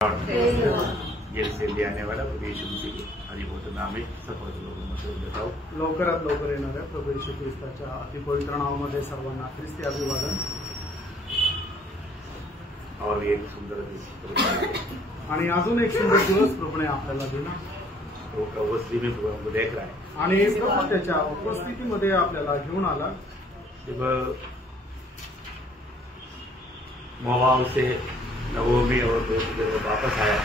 Gel से ले आने वाला प्रभु यीशु मसीह अधिभूत नाम में सफल लोगों लवकरात लवकर येणाऱ्या प्रभू येशू ख्रिस्ताच्या अतिपवित्र नावामध्ये सर्वांना ख्रिस्ती अभिवादन। और एक सुंदर आणि अजून एक सुंदर दिवस प्रभूने आपल्याला दिला। तो उपस्थिति में प्रभु हमको देख रहा है आणि प्रभू त्याच्या उपस्थितीमध्ये आपल्याला घेऊन आला। जब मोआब से नवोमी और जब वापस आया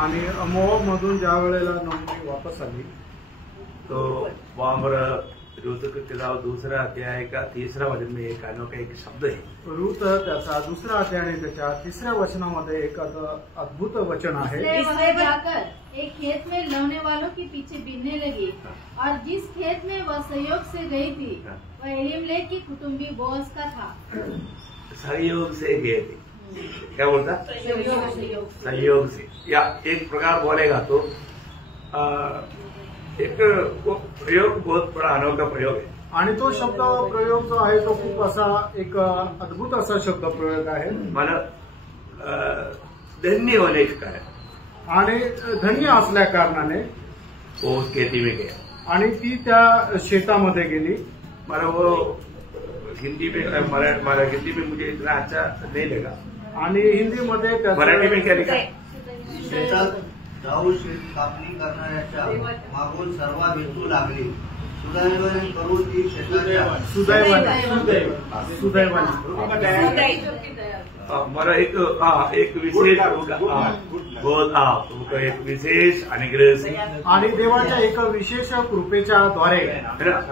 आणि मोआब मधून ज्या वेळेला नवोमी वापस आली तो वहां पर रूत की किताब दूसरा अध्याय का तीसरा वचन में एक अनोखा एक शब्द है। रूत त्याचा दुसरा अध्याय आणि त्याच्या तिसऱ्या वचनामध्ये एक अद्भुत वचन आहे। इसलिए जाकर एक खेत में लौने वालों के पीछे बीनने लगी और जिस खेत में वह सहयोग से गई थी वह एलीमेलेक की कुटुंबी बोअज का था। सहयोग से गए थे, क्या बोलता? सहयोग से, या एक प्रकार बोलेगा तो एक वो प्रयोग बहुत बड़ा अनोखा प्रयोग है। आणि तो शब्द प्रयोग जो आहे तो खूप असा एक अद्भुत असा शब्द प्रयोग आहे। मला धन्य होने का है आणि धन्य असल्या कारणाने वो उस खेती में गया आणि ती त्या शेतामध्ये गेली। मला वो हिंदी में मला हिंदी में मुझे इतना अच्छा नहीं लगा आणि हिंदीमध्ये मराठी में क्या लिखा? शेतात जाऊ शेत कापणी करणाऱ्याच्या मागून सर्व वेचू लागली। सुदैवाने करून ती शेताच्या मला एक विशेष तुमका एक विशेष अनुग्रह से आणि देवाच्या एक विशेष कृपेच्या द्वारे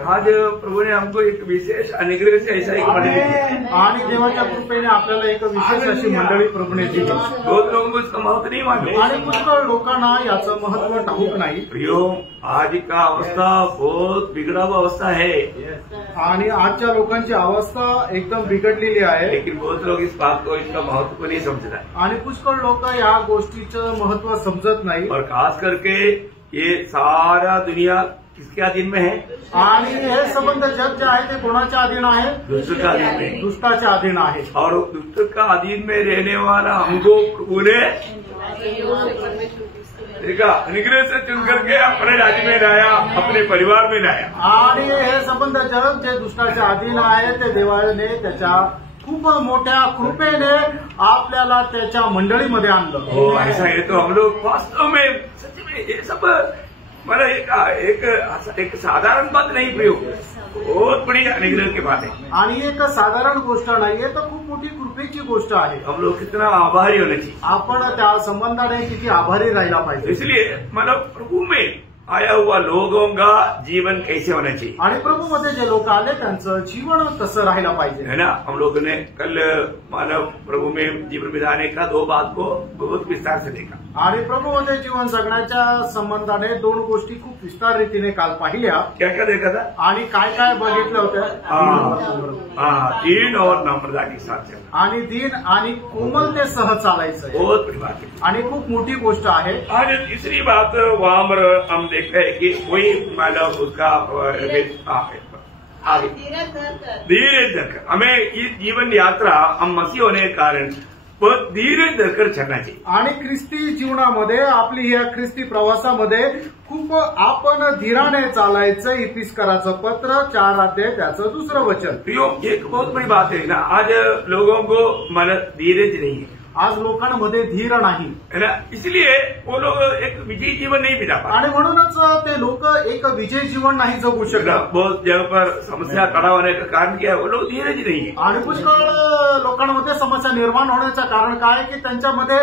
आज प्रभु ने हमको एक विशेष अनुग्रह से ऐसा एक मंडली दी आणि देवाच्या कृपेने आपल्याला एक विशेष अशी मंडळी प्रभूने दिली। बहुत लोगों को इसका महत्व नहीं मालूम आणि पुष्कळ लोकांना याचं महत्व ठाऊक नाही। प्रियो, आज का अवस्था बहुत बिगड़ा हुआ अवस्था है आणि आजच्या लोकांची अवस्था एकदम बिघडलेली आहे। लेकिन बहुत लोग इस बात को इसका महत्व को नहीं समझता आणि पुष्कळ लोक या गोष्टीचं महत्व समजत नाही। और खास करके ये सारा दुनिया किसके अधीन में है? आणि हे संबंध जग जे आहे ते कोणाच्या अधीन आहे? दुष्ट का अधीन में, दुष्टाच्या अधीन आहे। और दुष्ट का अधीन में रहने वाला हमको प्रभु ने देखा अनुग्रह से चुन करके अपने राज्य में लाया, अपने परिवार में लाया। आणि हे संबंध जग जे दुष्टाच्या अधीन आहे ते देवाने त्याच्या खूप मोठ्या कृपेने आपल्याला त्याच्या मंडळीमध्ये आणलं। ऐसा है तो हम लोग वास्तव में सच में ये सब मतलब एक साधारण बात नहीं प्रयोग, बहुत बड़ी अनुग्रह की बात है आणि एक साधारण गोष्ट नाहीये, तर खूप मोठी कृपेची गोष्ट आहे। हम लोग कितना आभारी होना चाहिए, आपण त्या संबंधाने किती आभारी राहिला पाहिजे। इसलिए मतलब प्रभु में आया हुआ लोगों का जीवन कैसे होना चाहिए आणि प्रभूमध्ये जे लोक आले त्यांचं जीवन कसं राहायला पाहिजे, है ना। हम लोगों ने कल मानव प्रभु में जीवन बिताने का दो बात को बहुत विस्तार से देखा आणि प्रभूमध्ये जीवन जगण्याच्या संबंधाने दोन गोष्टी खूप विस्तार रीतीने काल पाहिल्या। क्या क्या देखा था? आणि काय काय बघितलं होतं? दीन और नम्रता के साथ चलना, आणि दिन आणि कोमलतेसह चालायचं बहुत बड़ी बात है आणि खूप मोठी गोष्ट आहे। आज तीसरी बात वहां पर हम देखते हैं कि वही मतलब उसका धीरज धरकर हमें ये जीवन यात्रा हम मसीह होने के कारण बहुत धीरज धरकर चलना चाहिए। आणि ख्रिस्ती जीवनामध्ये आपली या ख्रिस्ती प्रवासामध्ये खूप आपण धीराने चालायचं। इफिस्कराचं पत्र 4 अध्याय त्याचं 2रं वचन। प्रियो, एक बहुत बड़ी बात है ना, आज लोगों को मन धीरज नहीं है, आज लोकांमध्ये धीर नाही, है ना। इसलिए वो लोग एक विजयी जीवन नहीं बिता पाते आणि म्हणूनच ते लोक एक विजयी जीवन नाही जगू शकत। बहुत जगह पर समस्या खड़ा होने का कारण क्या है? वो लोग धीरज नहीं है। आणि पुष्कळ लोकांमध्ये समस्या निर्माण होण्याचं कारण काय आहे की त्यांच्यामध्ये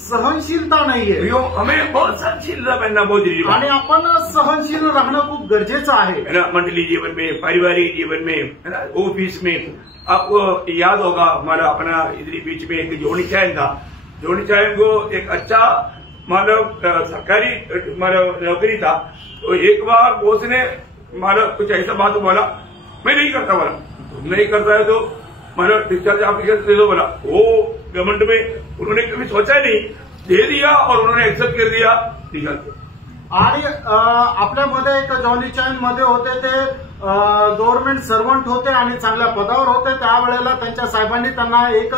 सहनशीलता नाहीये। हमें बहुत सहनशीलता बनना बहुत जरूरी है आणि आपण सहनशील राहणं खूप गरजेचं आहे, है ना। मंडली जीवन में, पारिवारिक जीवन में, है ना, ऑफिस में। आपको याद होगा हमारा अपना इधर बीच में एक जोनी चायन था। जोनी चायन को एक अच्छा मतलब सरकारी मतलब नौकरी था, तो एक बार बॉस ने मतलब कुछ ऐसा बात बोला, मैं नहीं करता, बोला नहीं करता है तो मतलब डिस्चार्ज एप्लीकेशन दे दो, बोला। वो गवर्नमेंट में उन्होंने कभी सोचा नहीं, दे दिया और उन्होंने एक्सेप्ट कर दिया, निकल गया। आणि आपल्यामध्ये एक जॉनी चाइन मध्ये होते ते गव्हर्नमेंट सर्वंट होते आणि चांगल्या पदावर होते। त्यावेळेला त्यांच्या साहेबांनी त्यांना एक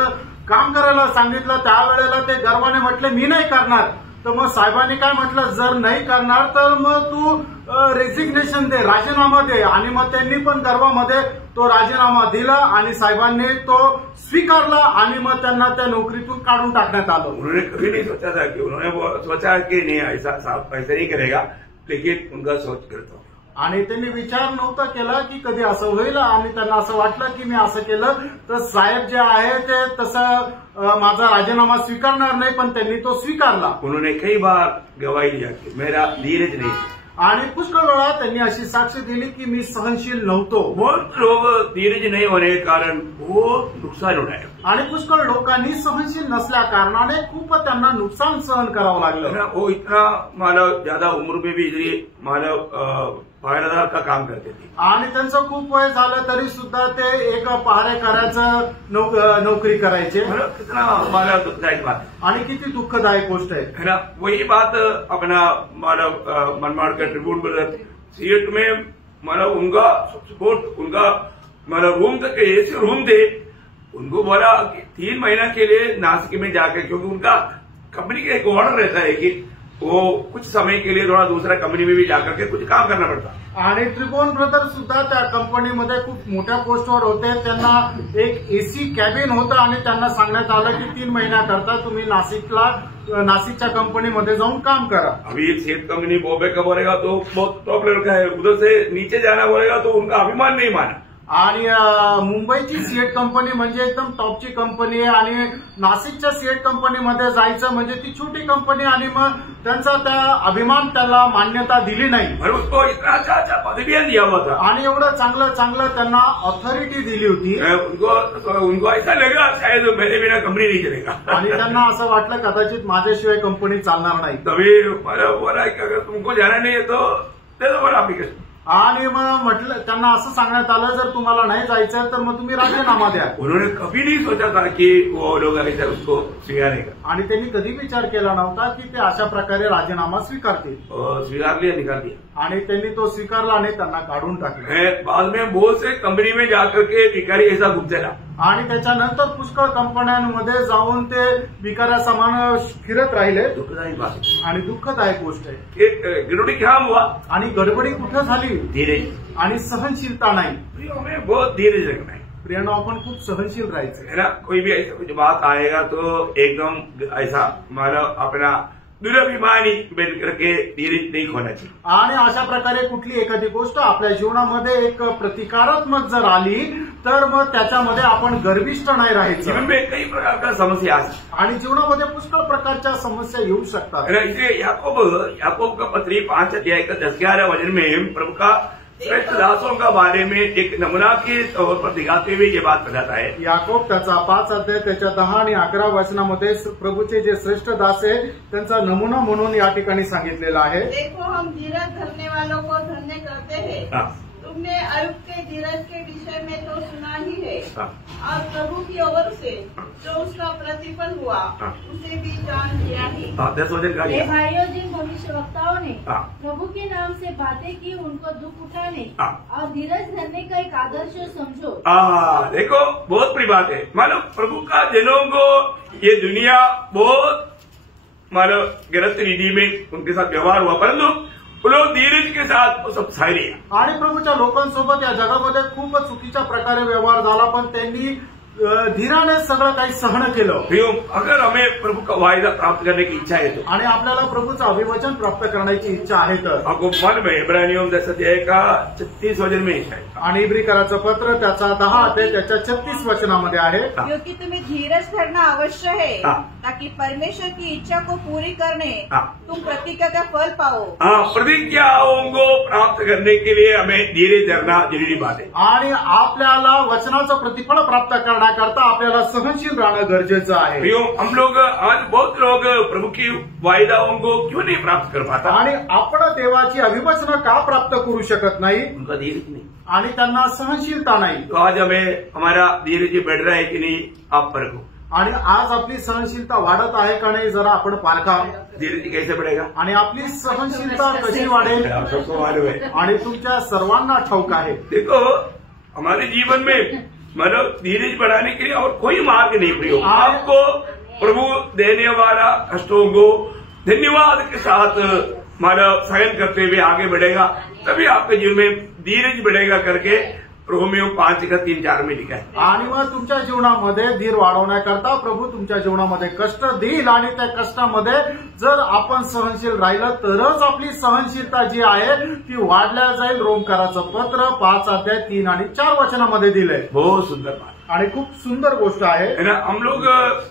काम करायला सांगितलं त्यावेळेला ते गर्वाने म्हटले मी नाही करणार. तर मग साहेबांनी काय म्हटलं, जर नाही करणार तर मग तू रेजिग्नेशन दे, राजीनामा दे. आणि मग त्यांनी पण गर्वामध्ये तो राजीनामा दिला आणि साहेबांनी तो स्वीकारला आणि मग त्यांना त्या नोकरीतून काढून टाकण्यात आलं. उन्होंने कभी नहीं सोचा था कि उन्होंने सोचा कि नहीं ऐसा नहीं करेगा, लेकिन उनका सोच करता हूँ. आणि त्यांनी विचार नव्हता केला की कधी असं होईल आणि त्यांना असं वाटलं की मी असं केलं तर साहेब जे आहे ते तसं माझा राजीनामा स्वीकारणार नाही, पण त्यांनी तो स्वीकारला. उन्होंने कई बार गवाही दिया कि मेरा धीरज नहीं. आणि पुष्कळ वेळा त्यांनी अशी साक्ष दिली की मी सहनशील नव्हतो. बहुत लोग धीरज नहीं होने के कारण बहुत नुकसान उठाए. आणि पुष्कळ लोकांनी सहनशील नसल्या कारणाने खूप त्यांना नुकसान सहन करावं लागलं. वो इतना मानव ज्यादा उम्र में भी इसलिए मानव पहरेदार का काम करते थे. आणि त्यांचं खूप वय झालं तरी सुद्धा ते एक पहारेकराचं नोकरी करायचे. कितना मानव दुखदायक बात है आणि किती दुःखदायक गोष्ट आहे ना. वही बात अपना मानव मनमाड़ का ट्रिब्यून बोला सीएट में मानव उनका सपोर्ट उनका मानव रूम तक ऐसे रूम थे. उनको बोला कि 3 महीना के लिए नासिक में जाकर, क्योंकि उनका कंपनी का एक ऑर्डर रहता है कि वो कुछ समय के लिए थोड़ा दूसरा कंपनी में भी जाकर के कुछ काम करना पड़ता. आणि त्रिभुवन ब्रदर सुद्धा त्या कंपनीमध्ये खूप मोठ्या पोस्टवर होते. त्यांना एक एसी कॅबिन होतं आणि त्यांना सांगण्यात आलं की 3 महिन्याकरता तुम्ही नासिकच्या कंपनीमध्ये जाऊन काम करा. अभी एक सेठ कंपनी बॉम्बे का बोलेगा तो बहुत टॉप लेवल का है, उधर से नीचे जाना बोलेगा तो उनका अभिमान नहीं माना. आणि मुंबईची सीएट कंपनी म्हणजे एकदम टॉपची कंपनी आहे आणि नाशिकच्या सीएट कंपनीमध्ये जायचं म्हणजे ती छोटी कंपनी आणि मग त्यांचा त्या अभिमान त्याला मान्यता दिली नाही. उसको इतना अच्छा पदवियां दिया हुआ था आणि एवढं चांगलं त्यांना ऑथॉरिटी दिली होती. उनको ऐसा लगा शायद मेरे बिना कंपनी नहीं चलेगा. आणि त्यांना असं वाटलं कदाचित माझ्याशिवाय कंपनी चालणार नाही. तभी बोला कि अगर तुमको जाना नहीं है तो दे दो बोला एप्लीकेशन. आणि मग म्हटलं त्यांना असं सांगण्यात आलं जर तुम्हाला नाही जायचं तर मग तुम्ही राजीनामा द्या. उन्होंने कभी नहीं सोचा था कि वो लोग ऐसा उसको स्वीकारेगा. आणि त्यांनी कधी विचार केला नव्हता की ते अशा प्रकारे राजीनामा स्वीकारतील. स्वीकार लिया, निकाल दिया. आणि त्यांनी तो स्वीकारला आणि त्यांना काढून टाकलं. बाद में बहुत से कंपनी में जाकर के भिखारी ऐसा घूम चला. आणि त्याच्यानंतर पुष्कळ कंपन्यांमध्ये जाऊन ते भिकाऱ्यासमान फिरत राहिले. दुःखदायक बात आणि दुःखदायक गोष्ट आहे. गिरोडी क्या हुआ आणि गडबडी कुठं झाली, धीरज आणि सहनशीलता नाही. हमें बहुत धीरज रखना है. प्रियानो आपण खूप सहनशील राहायचं है ना. कोई भी ऐसा कुछ बात आएगा तो एकदम ऐसा मानव अपना दुराभिमानी बन करके धीरज नहीं खोना चाहिए. आणि अशा प्रकारे कुठली एखादी गोष्ट आपल्या जीवनामध्ये एक प्रतिकारात्मक जर आली तर मग त्याच्यामध्ये आपण गर्विष्ठ नाही राहायचं. जीवन में कई प्रकार का समस्या आणि जीवनामध्ये पुष्कळ प्रकारच्या समस्या येऊ शकतात. इसलिए याकूब का पत्री 5 अध्याय का 10-11 वचन में प्रभु का श्रेष्ठ दासों का बारे में एक नमूना के तौर पर दिखाते हुए ये बात बताता है. याकोब त्याचा 5 अध्याय त्याच्या 10 आणि 11 वचनामध्ये प्रभूचे जे श्रेष्ठ दास आहे त्यांचा नमुना म्हणून या ठिकाणी सांगितलेला आहे. देखो हम धीरज धरने वालों को धन्य करते हैं. तुमने अयुब के धीरज के विषय में तो सुना ही है, और प्रभु की ओर से जो उसका प्रतिफल हुआ उसे भी जान लिया ही. भाइयों, जिन भविष्यवक्ताओं ने प्रभु के नाम से बातें की उनको दुख उठाने और धीरज धरने का एक आदर्श समझो. देखो बहुत बड़ी बात है. मानो प्रभु का जनों को ये दुनिया बहुत मानो गलत रीति में उनके साथ व्यवहार हुआ, परंतु लोग धीरज के साथ सब सायरे. आणि प्रभूच्या लोकांसोबत या जगामध्ये खूप चुकीच्या प्रकारे व्यवहार झाला, पण त्यांनी धीराने सगळं काही सहन केलं. अगर हमें प्रभु का वायदा प्राप्त करने की इच्छा है तो, आणि आपल्याला प्रभूचं अभिवचन प्राप्त करण्याची इच्छा आहे तर, आपको मन में इब्रानियों 10 अध्याय का 36 वचन में है. आणि इब्रिकराचं पत्र त्याचा 10 अध्याय त्याच्या 36 वचनामध्ये आहे. क्योंकि तुम्हें धीरज धरना अवश्य है ताकि परमेश्वर की इच्छा को पूरी करने तुम प्रतिज्ञा का फल पाओ. प्रतिज्ञाओं को प्राप्त करने के लिए हमें धीरज धरना जरूरी बात है. आणि आपल्याला वचनाचं प्रतिफळ प्राप्त करण्याकरता आपल्याला सहनशील राहणं गरजेचं आहे. हम लोग आज बहुत लोग प्रभु की वायदाओं को क्यों नहीं प्राप्त कर पाता. आणि आपण देवाची अभिवचनं का प्राप्त करू शकत नाही. उनका धीरज नहीं आणि त्यांना सहनशीलता नाही. तो आज हमें हमारा धीरज बढ़ रहा है कि नहीं, आप परखो. आणि आज आपली सहनशीलता वाढत आहे का नाही जरा आपण पारखा. धीरज कैसे बढ़ेगा. आणि आपली सहनशीलता कशी वाढेल सबको मालूम है आणि तुमच्या सर्वांना ठाऊक आहे. देखो हमारे जीवन में मतलब धीरज बढ़ाने के लिए और कोई मार्ग नहीं प्रियो। आपको प्रभु देने वाला कष्टों को धन्यवाद के साथ मतलब सहन करते हुए आगे बढ़ेगा, तभी आपके जीवन में धीरज बढ़ेगा करके रोमियो 5:3-4 में लिखा है। आणि मग तुमच्या जीवनामध्ये धीर वाढवण्याकरता प्रभू तुमच्या जीवनामध्ये कष्ट देईल आणि त्या कष्टामध्ये जर आपण सहनशील राहिलं तरच आपली सहनशीलता जी आहे ती वाढल्या जाईल। रोमकाराचं पत्र 5:3 आणि 4 वचनामध्ये दिलंय। बहुत सुंदर बात आणि खूप सुंदर गोष्ट आहे ना। हम लोग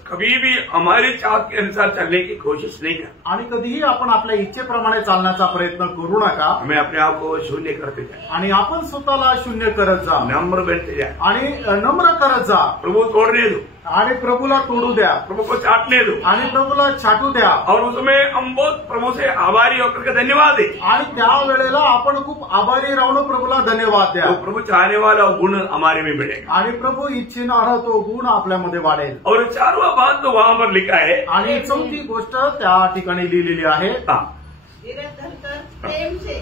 कभी भी हमारे चाहत के अनुसार चलने की कोशिश नहीं करते आणि कधीही आपण आपल्या इच्छेप्रमाणे चालण्याचा प्रयत्न करू नका। हमें अपने आप को शून्य करते जाए आणि आपण स्वतःला शून्य करत जा नम्र बनते जाए आणि नम्र करत जा। प्रभु तोड़ने दो आणि प्रभूला तोडू द्या, प्रभु को चाटने दो आणि प्रभूला छाटू द्या और उसमें हम बहुत प्रभु से आभारी होकर के धन्यवाद दें। आणि त्या वेळेला आपण खूप आभारी राहून प्रभूला धन्यवाद द्या तो प्रभु चाहने वाला गुण हमारे में बढ़ेगा आणि प्रभू इच्छिणारा तो गुण आपल्यामध्ये वाढेल। और 4वां बात तो वहां पर लिखा है आणि 4थी गोष्ट त्या ठिकाणी लिहिलेली आहे धीरज धरकर प्रेम से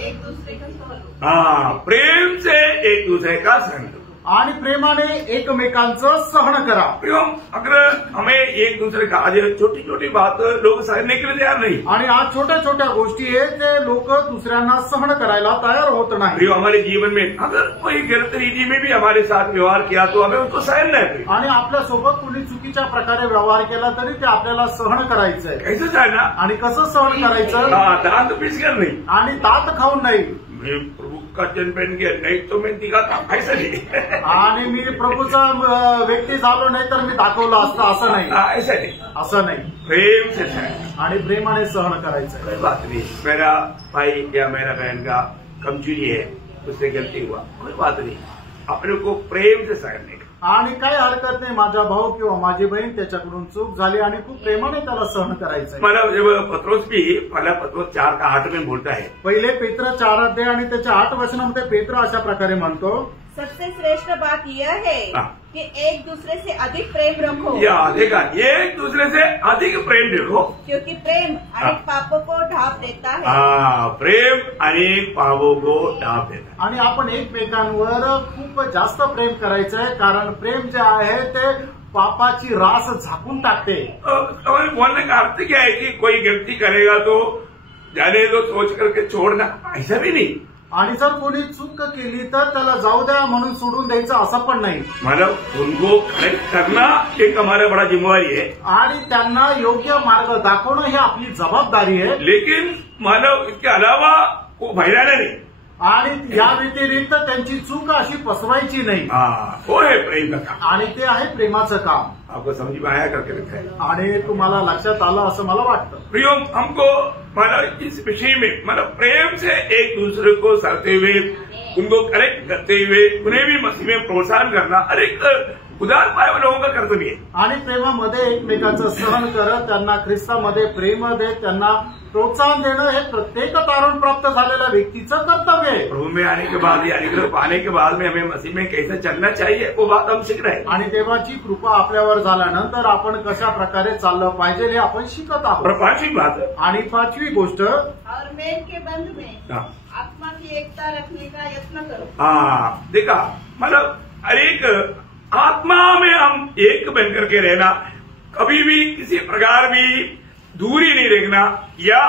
एक दूसरे का सहन करो। हाँ, प्रेम से एक दूसरे का सहन करो आणि प्रेमाने एकमेकांचं सहन करा। प्रियम, अगर हमें एक दूसरे का आज छोटी छोटी बात लोग सहने के लिए तैयार नहीं। आणि आज छोट्या छोट्या गोष्टी आहेत ते लोक दुसऱ्यांना सहन करायला तयार होत नाही। प्रियो, हमारे जीवन में अगर कोई गलत रीति में भी हमारे साथ व्यवहार किया तो हमें उसको सहन नहीं। आणि आपल्यासोबत कुणी चुकीच्या प्रकारे व्यवहार केला तरी ते आपल्याला सहन करायचंय। कैसे सहना? आणि कसं सहन करायचं? दांत पीस कर नहीं आणि दात खाऊन नाही। मैं प्रभु का जन बन गया नहीं तो मैं दिखाता, ऐसा नहीं। आणि मी प्रभूचा व्यक्ती झालो नाही तर मी दाखवलं असतं असं नाही, ऐसा नहीं, असं नाही। प्रेम से सहन आणि प्रेमाने सहन करायचं। कोई बात नहीं, मेरा भाई या मेरा बहन का कमजोरी है, उससे गलती हुआ, कोई बात नहीं, अपने को प्रेम से सहन नहीं। आणि काही हरकत नाही, माझा भाऊ किंवा माझी बहीण त्याच्याकडून चूक झाली आणि खूप प्रेमाने त्याला सहन करायचं। मतलब जब पत्रोस भी पहला पत्रोस 4:8 में बोलता है, पहिले पेत्र 4 आणि त्याच्या 8 वचनामध्ये पेत्र अशा प्रकारे म्हणतो, सबसे श्रेष्ठ बात यह है कि एक दूसरे से अधिक प्रेम रखो। या देखा, एक दूसरे से अधिक प्रेम रखो, क्योंकि प्रेम अनेक पापों को ढांप देता है। प्रेम अनेक पापों को ढांप देता है। आणि आपण एकमेकांवर खूप जास्त प्रेम करायचंय, कारण प्रेम जे आहे ते पापाची रास झाकून टाकते। बोलने का अर्थ क्या है कि कोई गलती करेगा तो जाने दो सोच करके छोड़ना, ऐसा भी नहीं। आणि जर कोणी चूक केली तर त्याला जाऊ द्या म्हणून सोडून द्यायचं असं पण नाही। मतलब उनको करेक्ट करना एक हमारा बड़ा जिम्मेवारी है आणि त्यांना योग्य मार्ग दाखवणं ही आपली जबाबदारी आहे। लेकिन मतलब इसके अलावा वो भैराना नहीं, आणि या व्यतिरिक्त त्यांची चूक अशी पसवायची नाही। वो है प्रेम का काम, आणि ते आहे प्रेमाचं काम। आपको समझ में आया करके रखा है आणि तुम्हाला लक्षात आलं असं मला वाटतं। प्रियो, हमको मतलब इस विषय में मतलब प्रेम से एक दूसरे को सहते हुए उनको करेक्ट करते हुए उन्हें भी मसीह में प्रोत्साहन करना हर एक उदार पाय लोगों का कर्तव्य है। आणि प्रेमामध्ये एकमेकांचं सहन करत त्यांना ख्रिस्तामध्ये प्रेम देत त्यांना प्रोत्साहन देणं हे प्रत्येक तारण प्राप्त झालेल्या व्यक्तीचं कर्तव्य आहे। प्रभु में आने के बाद या अनुग्रह पाने के बाद में हमें मसीह में कैसे चलना चाहिए वो बात हम सीख रहे हैं। आणि देवाची कृपा आपल्यावर झाल्यानंतर आपण कशा प्रकारे चाललं पाहिजे हे आपण शिकत आहोत। और 5वीं बात, आणि 5वी गोष्ट, और मेल के बंध में आत्मा की एकता रखने का यत्न करो। देखा, मतलब हर एक आत्मा में हम एक बन करके रहना, कभी भी किसी प्रकार भी दूरी नहीं रखना या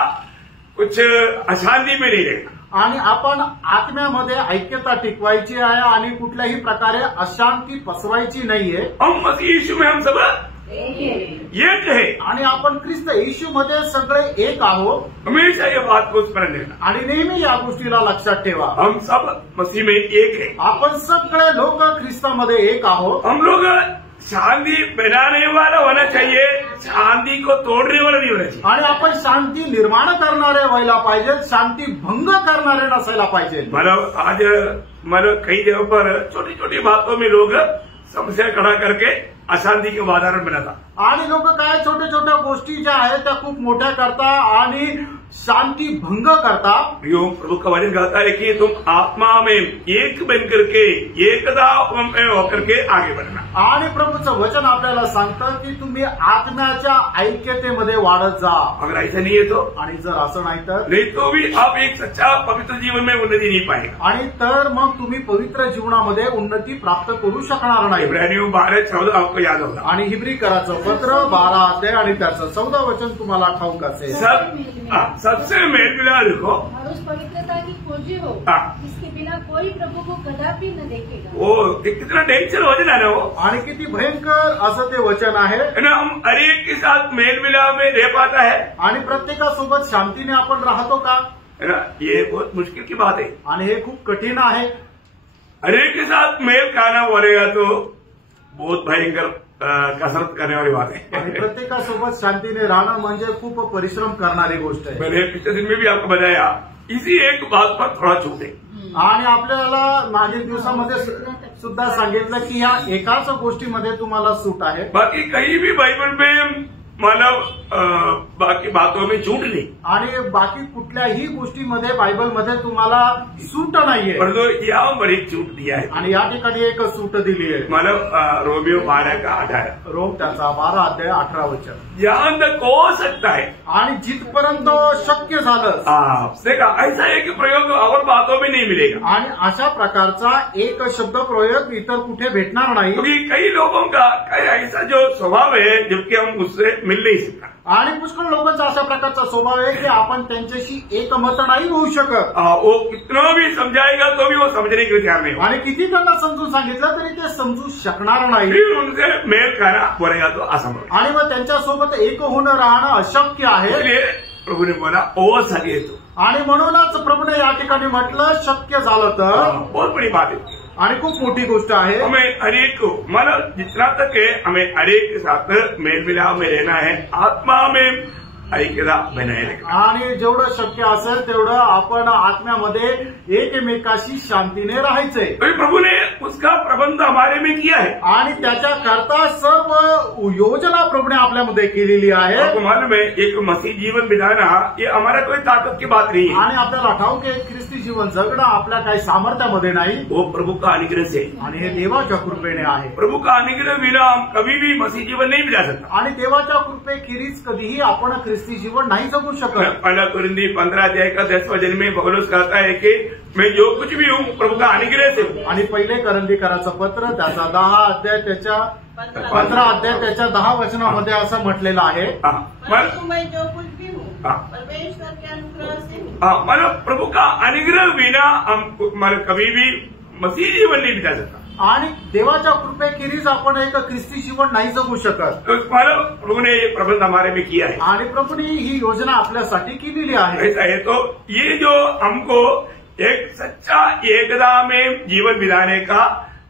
कुछ अशांति में नहीं रहना। आणि आपण आत्म्यामध्ये ऐक्यता टिकवायची आहे आणि कुठल्याही प्रकारे अशांती पसवायची नाहीये। हम मसीह यीशु में हम सब एक है आणि आपण ख्रिस्त येशूमध्ये सगळे एक आहोत। हमेशा ये बात को स्मरण रखना आणि नेहमी या गोष्टीला लक्षात ठेवा, हम सब मसीह में एक है। आपण सगळे लोक ख्रिस्तामध्ये एक आहोत। हम लोग शांति बनाने वाला होना चाहिए, शांति को तोड़ने वाला नहीं होना चाहिए। आणि आपण शांती निर्माण करणारे व्हायला पाहिजे, शांती भंग करणारे नसायला पाहिजे। मतलब आज मतलब कई जगह पर छोटी छोटी बातों में लोग समस्या खड़ा करके अशांति के वातावरण बना था। आणि लोक काय छोट्या छोट्या गोष्टी ज्या आहेत त्या खूप मोठ्या करता आणि शांति भंग करता। यो प्रभु का वचन कहता है कि तुम आत्मा में एक बन करके एकता में होकर के आगे बढ़ना। आणि प्रभूचं वचन आपल्याला सांगतं की तुम्ही आत्म्याच्या ऐक्यतेमध्ये वाढत जा। अगर ऐसा नहीं है तो, आणि जर असं नाही तर नहीं तो भी आप एक सच्चा पवित्र जीवन में उन्नति नहीं पाएगा। आणि तर मग तुम्ही पवित्र जीवनामध्ये उन्नती प्राप्त करू शकणार नाही। इब्रानियों 12:14 आपको याद होगा। आणि हिब्रीकराचं पत्र 12 अध्याय आणि त्याचं 14 वचन तुम्हाला ठाऊक असेल। सबसे मेल मिला देखो और उस पवित्रता की खोजी हो जिसके बिना कोई प्रभु को कदापि न देखेगा। वो कितना डेंजर वचन है ना वो, आणि किती भयंकर असं ते वचन आहे ना। हम हर एक के साथ मेल मिलाप में रह पाता है, आणि प्रत्येकासोबत शांतीने आपण राहतो का, है ना। ये बहुत मुश्किल की बात है। आणि हे खूप कठीण आहे। हर एक के साथ मेल खाना बोलेगा तो बहुत भयंकर कसरत करने वाली बात है। आणि प्रत्येकासोबत शांतीने राहणं म्हणजे खूप परिश्रम करणारी गोष्ट आहे। मैंने पिछले दिन में भी आपको बताया, इसी एक बात पर थोड़ा छूटे। आणि आपल्याला मागील दिवसामध्ये सुद्धा सांगितलं की ह्या एकाच गोष्टीमध्ये तुम्हाला सूट आहे। बाकी कहीं भी बाइबल में मतलब बाकी बातों में झूठ नहीं, आणि बाकी कुठल्याही गोष्टीमध्ये बायबलमध्ये तुम्हाला सूट नाहीये, परंतु यहाँ पर एक झूठ दिया है। आणि या ठिकाणी एक सूट दिली आहे। मतलब रोमियो 12:18 रोम त्याचा 12 अध्याय 18 वचन, जहां तक हो सकता है, आणि जिथपर्यंत शक्य झालं। देखा ऐसा एक प्रयोग और बातों में नहीं मिलेगा। आणि अशा प्रकारचा एक शब्द प्रयोग इतर कुठे भेटणार नाही। क्योंकि कई लोगों का ऐसा जो स्वभाव है जबकि हम उससे मिल नहीं सकता। आणि पुष्कळ लोकांचा अशा प्रकारचा स्वभाव आहे की आपण त्यांच्याशी एकमत नाही होऊ शकत। वो कितना भी समझाएगा तो भी वो समझने के लिए तैयार नहीं होगा। आणि किती त्यांना समजून सांगितलं तरी ते समजू शकणार नाही। फिर उनसे मेल खाना बोलेगा तो असंभव। आणि मग त्यांच्यासोबत एक होऊन राहणं अशक्य आहे। इसलिए प्रभु ने बोला ओ सके तो, आणि म्हणूनच प्रभूने या ठिकाणी म्हटलं शक्य झालं तर। बहुत बड़ी बात है आणि खूप मोठी गोष्ट आहे। हमें हरेक को मतलब जितना तक है हमें हरेक के साथ मेल मिलाप में रहना है, आत्मा में ऐक्यता बनाए रखना। आणि जेवढं शक्य असेल तेवढं आपण आत्म्यामध्ये एकमेकाशी शांतीने राहायचंय। प्रभु ने उसका प्रबंध हमारे में किया है, आणि त्याच्याकरता सर्व योजना प्रभूने आपल्यामध्ये केलेली आहे। आपको मालूम है एक मसीह जीवन बिताना ये हमारा कोई ताकत की बात नहीं है। आणि आपल्याला ठाऊक आहे ख्रिस्ती जीवन जगणं आपल्या काही सामर्थ्यामध्ये नाही, वो प्रभु का अनुग्रह से, आणि हे देवाच्या कृपेने आहे। प्रभु का अनुग्रह बिना हम कभी भी मसीह जीवन नहीं बिता सकता। आणि देवाच्या कृपेखेरीज कधीही आपण ख्रिस्ती जीवन नहीं जगू शकत। 1 कुरिन्थी 15 अध्याय का 10 वचन में पौलुस कहता है कि मैं जो कुछ भी हूँ प्रभु का अनुग्रह से हूँ। आणि पहिले करंदीकराचं पत्र त्याचा 10 अध्याय त्याच्या 15 अध्याय त्याच्या 10 वचनामध्ये असं म्हटलेलं आहे। परंतु मैं जो कुछ भी हूँ परमेश्वर के अनुग्रह से हूँ। मतलब प्रभु का अनुग्रह बिना हम मतलब कभी भी मसीह जीवन नहीं बिता सकता। आणि देवाच्या कृपेखेरीज आपण एक ख्रिस्ती जीवन नाही जगू शकत। तो मतलब प्रभु ने ये प्रबंध हमारे में किया है, आणि प्रभूने ही योजना आपल्यासाठी केलेली आहे। ऐसा है तो ये जो हमको एक सच्चा एकता में जीवन बिताने का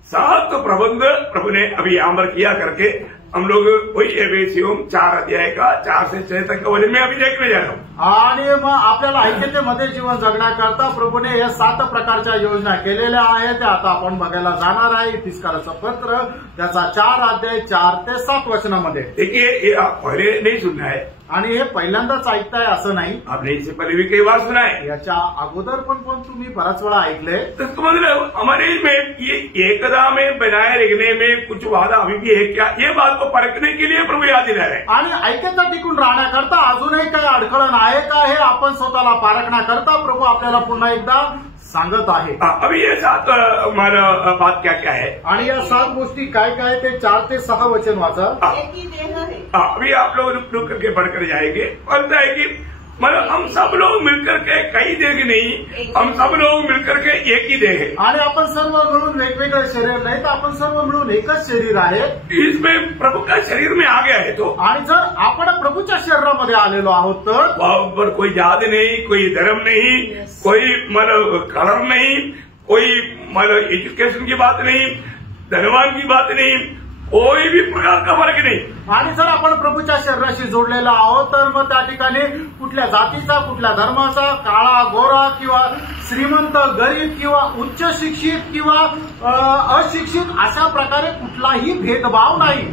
सात प्रबंध प्रभु ने अभी यहाँ पर किया करके हम लोग वही एफएससी 4 अध्याय का 4 से 6 तक का वचन में अभी देखने जा रहा हूँ। आणि मग आपल्याला ऐक्यतेमध्ये जीवन जगण्याकरता प्रभूने या 7 प्रकारच्या योजना केलेल्या आहेत, त्या आता आपण बघायला जाणार आहे। इतिहासकाराचं पत्र त्याचा 4 अध्याय 4 ते 7 वचनामध्ये। देखिए ये आप पहले नहीं सुनना है, आणि हे पहिल्यांदाच ऐकताय असं नाही, आपने इससे पहले भी कई बार सुना है। याच्या अगोदर पण तुम्ही बराच वेळा ऐकले। तो इसका मतलब हमारे में ये एकता में बनाए रखने में कुछ वादा अभी भी है क्या, ये बात को परखने के लिए प्रभु याद दिला रहे। आणि ऐक्यता टिकून राहण्याकरता अजूनही काही अडखळण आहे का हे आपण स्वतःला पारखण्याकरता प्रभू आपल्याला पुन्हा एकदा सांगत आहे। अभी ये 7 हमारा बात क्या क्या है, आणि या 7 गोष्टी काय काय ते 4 ते 6 वचन वाचा। एक ही देह है। अभी आप लोग रुक करके पढ़कर जाएंगे। बोलता है कि मतलब हम सब लोग मिलकर के कई देह नहीं, हम सब लोग मिलकर के एक ही देह है। आणि आपण सर्व मिळून वेगवेगळे शरीर नाही तर आपण सर्व मिळून एकच शरीर आहे। इसमें प्रभु का शरीर में आ गया है तो, आणि जर आपण प्रभूच्या शरीरामध्ये आलेलो आहोत तर वहां पर कोई जाति नहीं, कोई धर्म नहीं, कोई मतलब कलर नहीं, कोई मतलब एजुकेशन की बात नहीं, धनवान की बात नहीं, कोई भी प्रकार का फर्क नहीं। आणि जर आपण प्रभूच्या शरीराशी जोडलेला आहोत तर मग त्या ठिकाणी कुठल्या जातीचा, कुठल्या धर्माचा, काळा गोरा किंवा श्रीमंत गरीब किंवा उच्च शिक्षित किंवा अशिक्षित अशा प्रकारे कुठलाही भेदभाव नाही।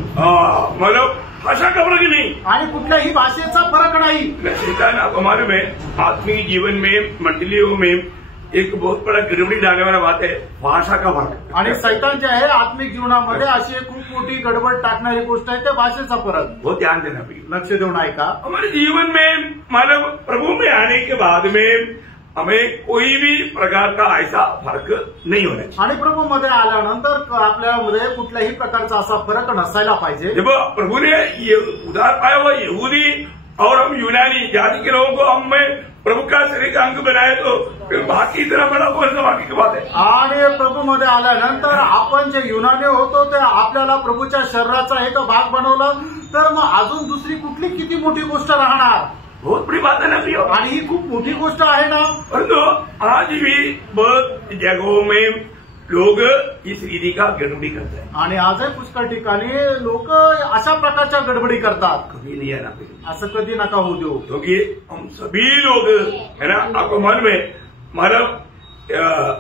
मतलब भाषा का फर्क नहीं आणि कुठल्याही भाषेचा फरक नाही। शैतान हमारे में आत्मिक जीवन में मंडलियों में एक बहुत बड़ा गड़बड़ी डालने वाला बात है भाषा का फर्क। आणि शैतान जे आहे आत्मिक जीवनामध्ये अशी एक खूप मोठी गडबड टाकणारी गोष्ट आहे ते भाषेचा फरक। बहुत ध्यान देना पड़ेगा, लक्ष देऊन ऐका। हमारे जीवन में मतलब प्रभु में आने के बाद में हमें कोई भी प्रकार का ऐसा फर्क नहीं होना चाहिए। आणि प्रभूमध्ये आल्यानंतर आपल्यामध्ये कुठल्याही प्रकारचा असा फरक नसायला पाहिजे। जब प्रभु ने ये उधार पाया हुआ यहूदी और हम यूनानी जाति के लोगों को हमें प्रभु का शरीर का अंग बनाए तो फिर बाकी इतना बड़ा कौन सा बाकी की बात है। आणि प्रभूमध्ये आल्यानंतर आपण जे युनानी होतो ते आपल्याला प्रभूच्या शरीराचा एक भाग बनवलं तर मग अजून दुसरी कुठली किती मोठी गोष्ट राहणार। बहुत बड़ी बात है ना प्रियो, आणि ही खूप मोठी गोष्ट आहे ना। परंतु आज भी बहुत जगहों में लोग इस रीति का गड़बड़ी करते हैं आणि आजही पुष्कळ ठिकाणी लोक अशा प्रकारच्या गडबडी करतात। कभी नहीं आना असं कधी नका होऊ देऊ, क्योंकि हम सभी लोग है ना आपको मन में मतलब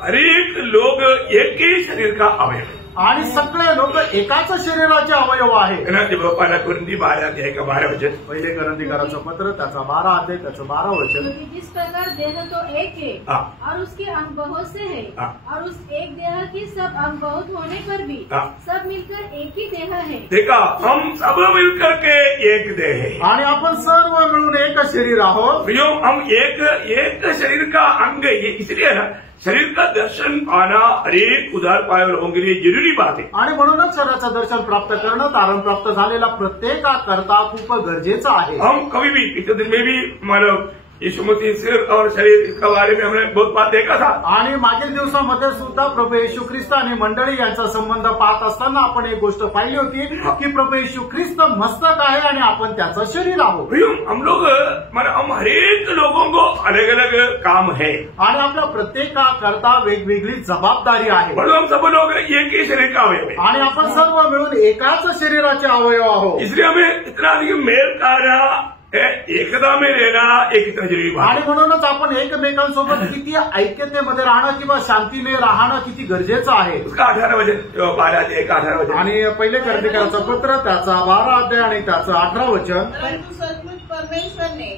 हर एक लोग एक ही शरीर का अवयव है आणि सगळे लोक एकाच शरीराचे अवयव आहे। है ना। जब पहिला कोरिंथी 12 अध्याय का 12 वचन, पहिले करंथीकराचं पत्र त्याचा 12 अध्याय त्याचं 12 वचन। क्योंकि जिस प्रकार देह तो एक है और उसके अंग बहुत से है और उस एक देह की सब अंग बहुत होने पर भी सब मिलकर एक ही देह है। देखा हम सब मिलकर के एक देह है आणि आपण सर्व मिळून एक शरीर आहोत। प्रियो हम एक शरीर का अंग है, इसलिए ना शरीर का दर्शन पाना हर एक उधार पाए लोगों के लिए जरूरी बात है। आणि म्हणूनच शरीराचं दर्शन प्राप्त करणं तारण प्राप्त झालेला प्रत्येकाकरता खूप गरजेचं आहे। हम कभी भी इतने दिन में भी मतलब यीशु मसीह सिर और शरीर इसका बारे में हमने बहुत बात देखा था। आणि मागील दिवसामध्ये सुद्धा प्रभू येशू ख्रिस्त आणि मंडळी यांचा संबंध पाहत असताना आपण एक गोष्ट पाहिली होती की प्रभू येशू ख्रिस्त मस्तक आहे आणि आपण त्याचं शरीर आहोत। हम लोग मतलब हम हर एक लोगों को अलग अलग काम है आणि आपल्या प्रत्येकाकरता वेगवेगळी जबाबदारी आहे। मतलब हम सब लोग एक ही शरीर का अवयव है आणि आपण सर्व मिळून एकाच शरीराचे अवयव आहोत। इसलिए हमें इतना अधिक मेल कार्य एकता में रहना एक इतना जरूरी बात आणि म्हणूनच आपण एकमेकांसोबत किती ऐक्यतेमध्ये राहणं किंवा शांतीने राहणं किती गरजेचं आहे। उसका 18 वचन 12 अध्याय 18 वचन आणि पहिले करंथीकराचं पत्र त्याचा 12 अध्याय आणि त्याचं 18 वचन। परंतु सचमुच परमेश्वर ने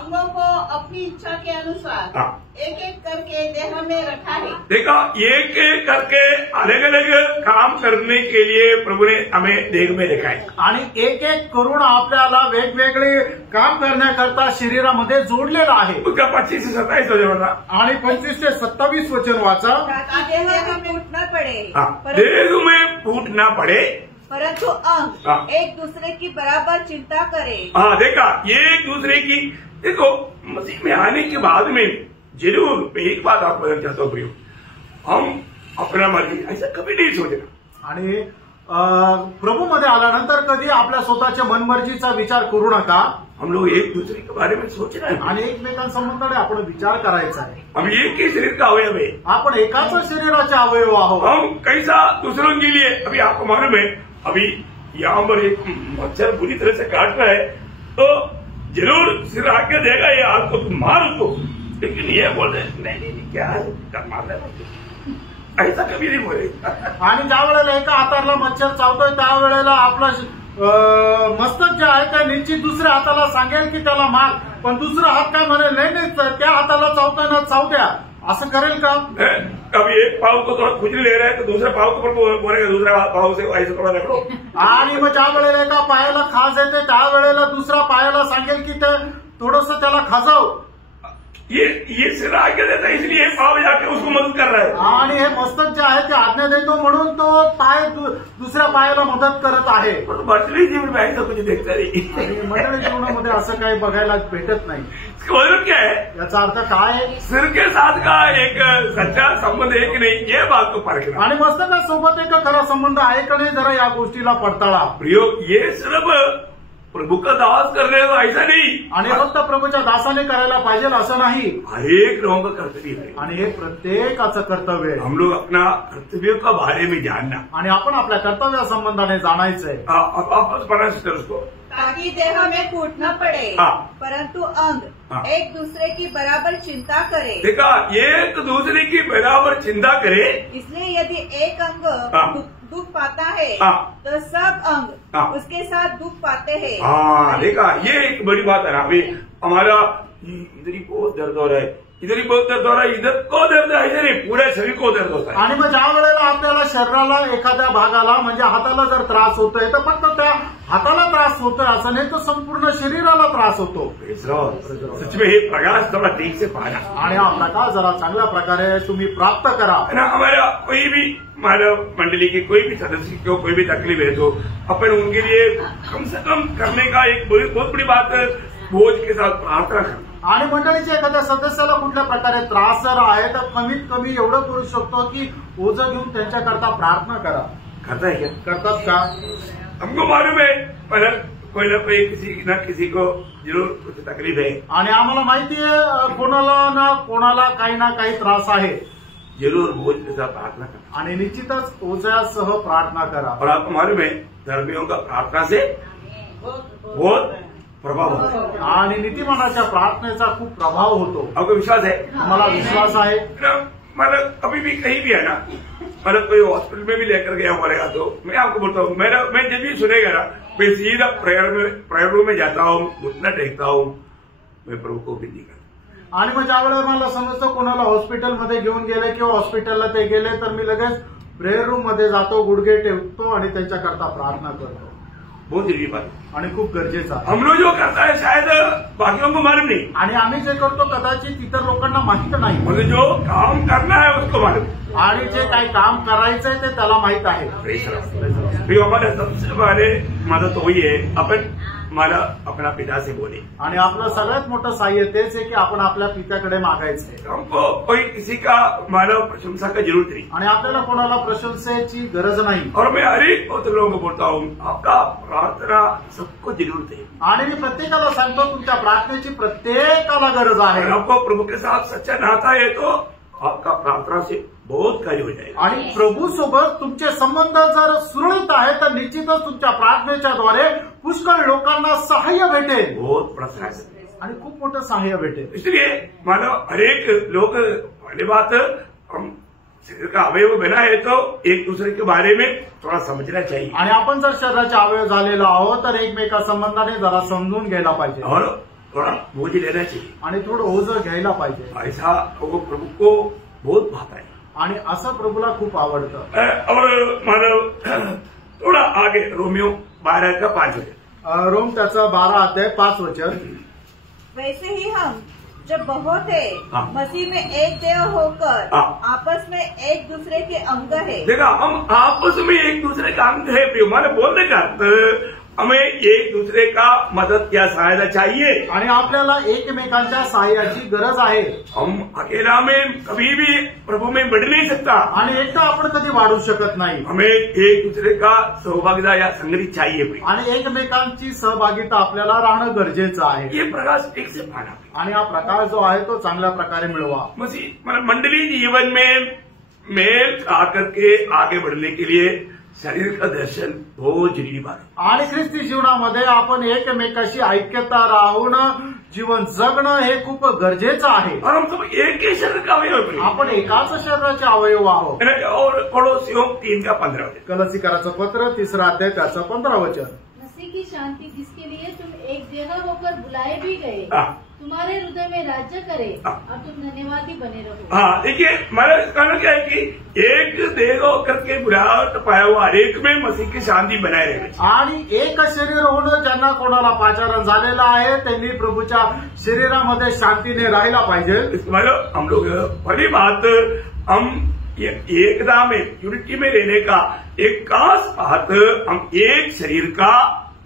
अंगों को अपनी इच्छा के अनुसार एक एक करके देह में रखा है। देखा एक एक करके अलग अलग काम करने के लिए प्रभु ने हमें देह में रखा है आणि एक एक करून आपल्याला वेगवेगळे काम करण्याकरता शरीरामध्ये जोडलेलं आहे। उसका 25 से 27 वचन आणि 25 ते 27 वचन वाचा। ताकि देह में फूट न पड़े देह में फूट ना पड़े परंतु अंग एक दूसरे की बराबर चिंता करे। हाँ देखा एक दूसरे की देखो मसीह में आने के बाद में जरूर मैं एक बात आपको बताना चाहता हूँ, हम अपना मर्जी ऐसा कभी नहीं सोचना। आणि प्रभूमध्ये आल्यानंतर कधी आपल्या स्वतःच्या मनमर्जीचा विचार करू नका। हम लोग एक दूसरे के बारे में सोचना है आणि एकमेकांसंबंधाने आपण विचार करायचा आहे। हम एक ही शरीर का अवयव है, आपण एकाच शरीराचे अवयव आहोत। हम कैसा दूसरों के लिए अभी आपको मालूम है अभी यहाँ पर एक मच्छर बुरी तरह से काट रहा है तो जरूर सिर आके देगा ये आपको तुम मार उसको, लेकिन ये बोल रहे नहीं क्या है मारना है ऐसा कभी नहीं बोले। आणि ज्या वेळेला एका हाताला मच्छर चावतोय त्यावेळेला आपला मस्तक जे आहे त्या निश्चित दुसऱ्या हाताला सांगेल की त्याला मार, पण दुसरा हात काय म्हणेल नाही त्या हाताला चावताना चाव द्या, असं करेल का? कभी एक पाव को थोड़ा खुजली ले रहा है तो दूसरे पाव को बोलेगा दूसरा पाव से ऐसे थोड़ा रखो। आणि मग ज्या वेळेला एका पायाला खाज येते त्यावेळेला दुसऱ्या पायाला सांगेल की ते थोडंसं त्याला खाजाव। ये सिर आगे देता है इसलिए पाव जाके उसको मदद कर रहा है आणि हे मस्तक जे आहे ते आज्ञा देतो म्हणून तो पाय दुसऱ्या पायाला मदत करत आहे। मंडळी जीवन में ऐसा कुछ देखता नहीं, मंडळी जीवनामध्ये असं काही बघायला भेटत नाही। इसका मतलब क्या है? याचा अर्थ काय आहे? सिर के साथ का एक सच्चा संबंध है कि नहीं ये बात को परखना आणि मस्तकासोबत एक खरा संबंध आहे का नाही जरा या गोष्टीला पडताळा। प्रियो ये सिर्फ प्रभु का दास करने का ऐसा नहीं, आणि फक्त प्रभूच्या दासाने करायला पाहिजे असं नाही, हर एक लोगों का कर्तव्य है। आणि हे प्रत्येकाचं कर्तव्य आहे हम लोग अपना कर्तव्यों का बारे में जानना, आणि आपण आपल्या कर्तव्या संबंधाने जाणायचंय। आप पढ़ा सिस्टर उसको, ताकि देह में फूट न पड़े, हाँ। परंतु अंग एक दूसरे की बराबर चिंता करे। देखा, एक दूसरे की बराबर चिंता करे। इसलिए यदि एक अंग हाँ। दुख पाता है हाँ। तो सब हाँ। अंग उसके साथ दुख पाते हैं। हाँ, देखा, ये एक बड़ी बात है ना। अभी हमारा इधर ही बहुत दर्द हो रहा है, इधर ही बहुत दर्द हो रहा है, इधर को दर्द है, इधर ही पूरे शरीर को दर्द होता है। आणि मग ज्या वेळेला आपल्याला शरीराला एखाद्या भागाला म्हणजे हाताला जर त्रास होतोय तर फक्त त्या हाताला त्रास होतोय असं नाही, तर संपूर्ण शरीराला त्रास होतो। सच में ये प्रकाश थोड़ा ठीक से पाना, आणि हा प्रकाश जरा चांगल्या प्रकारे तुम्ही प्राप्त करा। है ना। हमारा कोई भी मानव मंडली के कोई भी सदस्य को कोई भी तकलीफ है तो अपन उनके लिए कम से कम करने का एक बहुत बड़ी बात बोझ के साथ प्रार्थना करना। आणि मंडळीच्या एखाद्या सदस्याला कुठल्या प्रकारे त्रास जर आहे तर कमीत कमी एवढं करू शकतो की ओझं घेऊन त्यांच्याकरता प्रार्थना करा। करता है क्या? करतात का? हमको मालूम है, मतलब कोई ना कोई किसी को जरूर कुछ तकलीफ है, आणि आम्हाला माहिती आहे कोणाला ना कोणाला काही ना काही त्रास आहे, जरूर बोझ के साथ प्रार्थना करना। आणि निश्चितच ओझ्यासह प्रार्थना करा। और आपको मालूम है, धर्मियों का प्रार्थना से बहुत प्रभाव होता है, आणि नीतिमानाच्या प्रार्थनेचा खूप प्रभाव होतो। आपको विश्वास है? तुम्हाला विश्वास आहे? मतलब कभी भी कहीं भी है ना, मतलब कोई हॉस्पिटल में भी लेकर गया बोलेगा तो मैं आपको बोलता हूँ, मैं जब भी सुनेगा ना, मैं सीधा प्रेयर रूम में जाता हूँ, घुटना टेकता हूँ, मैं प्रभु को विनती करता। आणि मग ज्या वेळेला मला समजतं कोणाला हॉस्पिटलमध्ये घेऊन गेले किंवा हॉस्पिटलला ते गेले तर मी लगेच प्रेयर रूम मध्ये जातो, गुडघे टेकतो आणि त्यांच्याकरता प्रार्थना करतो। बहुत जरूरी बात है, आणि खूप गरजेचं आहे। हम लोग जो करता है शायद बाकियों को मालूम नहीं, आणि आम्ही जे करतो कदाचित इतर लोकांना माहित नाही, मतलब जो काम करना है उसको मालूम, आणि जे काही काम करायचंय ते त्याला माहित आहे। फिर हमारा सबसे पहले मदद वही है, अपन मला अपना पिता से बोले, आणि आपलं सगळ्यात मोठं सहाय्य तेच आहे की आपण आपल्या पित्याकडे मागायचंय। हमको कोई किसी का मानव प्रशंसा का जरूरत नहीं, आणि आपल्याला कोणाला प्रशंसेची गरज नाही। और मैं हर एक बहुत लोगों को बोलता हूँ, आपका प्रार्थना सबको जरूरत है, आणि मी प्रत्येकाला सांगतो तुमच्या प्रार्थनेची प्रत्येकाला गरज आहे। अगर आपको प्रभु के साथ सच्चा नाता है तो आपका प्रार्थना से बहुत कार्य हो जाएगा। आणि प्रभू सोबत तुमचे संबंध जर सुरळीत आहे तर निश्चितच तुमच्या प्रार्थनेच्या द्वारे पुष्कळ लोकांना सहाय्य भेटेल, बहुत बड़ा सहायता है। आणि खूप मोठं सहाय्य भेटेल। इसलिए मानो हर एक लोग, पहली बात हम शरीर का अवयव बना है तो एक दूसरे के बारे में थोड़ा समझना चाहिए, आणि आपण जर शरीराचे अवयव झालेलो आहोत तर एकमेका संबंधाने जरा समजून घ्यायला पाहिजे, और थोड़ा बोझ लेना चाहिए। आणि थोडं ओझं घ्यायला पाहिजे। ऐसा वो प्रभु को बहुत भाता है, आणि असं प्रभूला खूप आवडतं। और मानो थोड़ा आगे रोमियो 12:5 रोम त्याचा 12:5 वैसे ही हम जब बहुत है हाँ। मसीह में एक देह होकर हाँ। आपस में एक दूसरे के अंग है। देखा, हम आपस में एक दूसरे का अंग है, प्रिय। माने बोलने का हमें एक दूसरे का मदद या सहायता चाहिए, आणि आपल्याला एकमेकांच्या सहाय्याची गरज आहे। हम अकेला में कभी भी प्रभु में बढ़ नहीं सकता, आणि एकटा आपण कधी वाढू शकत नाही। हमें एक दूसरे का सहभागिता या संगति चाहिए, प्रिय। आणि एकमेकांची सहभागिता आपल्याला राहणं गरजेचं आहे। ये प्रकाश ठीक से पाना, आणि हा प्रकाश जो आहे तो चांगल्या प्रकारे मिळवा। मसीह मतलब मंडली जीवन में मेल आकर के आगे बढ़ने के लिए शरीर का दर्शन बहुत जरूरी बात है। आणि ख्रिस्ती जीवनामध्ये आपण एकमेकाशी ऐक्यता राहून जीवन जगणं हे खूप गरजेचं आहे। और हम सब एक ही शरीर का अवयव हैं। आपण एकाच शरीराचे अवयव आहोत। और कोलोसियों 3:15 कलसीकराचं पत्र 3 अध्याय त्याचं 15 मसीह की शांति जिसके लिए तुम एक देह होकर बुलाए भी गए तुम्हारे हृदय में राज्य करे और तुम धन्यवादी बने रहो। हाँ, देखिए, हमारा कहना क्या है कि एक देह करके बुलाहट पाया हुआ हर एक में मसीह की शांति बनाए रहे। आणि एक शरीर होणं ज्यांना कोणाला पाचारण झालेलं आहे त्यांनी प्रभूच्या शरीरामध्ये शांतीने राहायला पाहिजे। मतलब हम लोग पहली बात, हम एकता में, यूनिटी में रहने का एक खास बात, हम एक शरीर का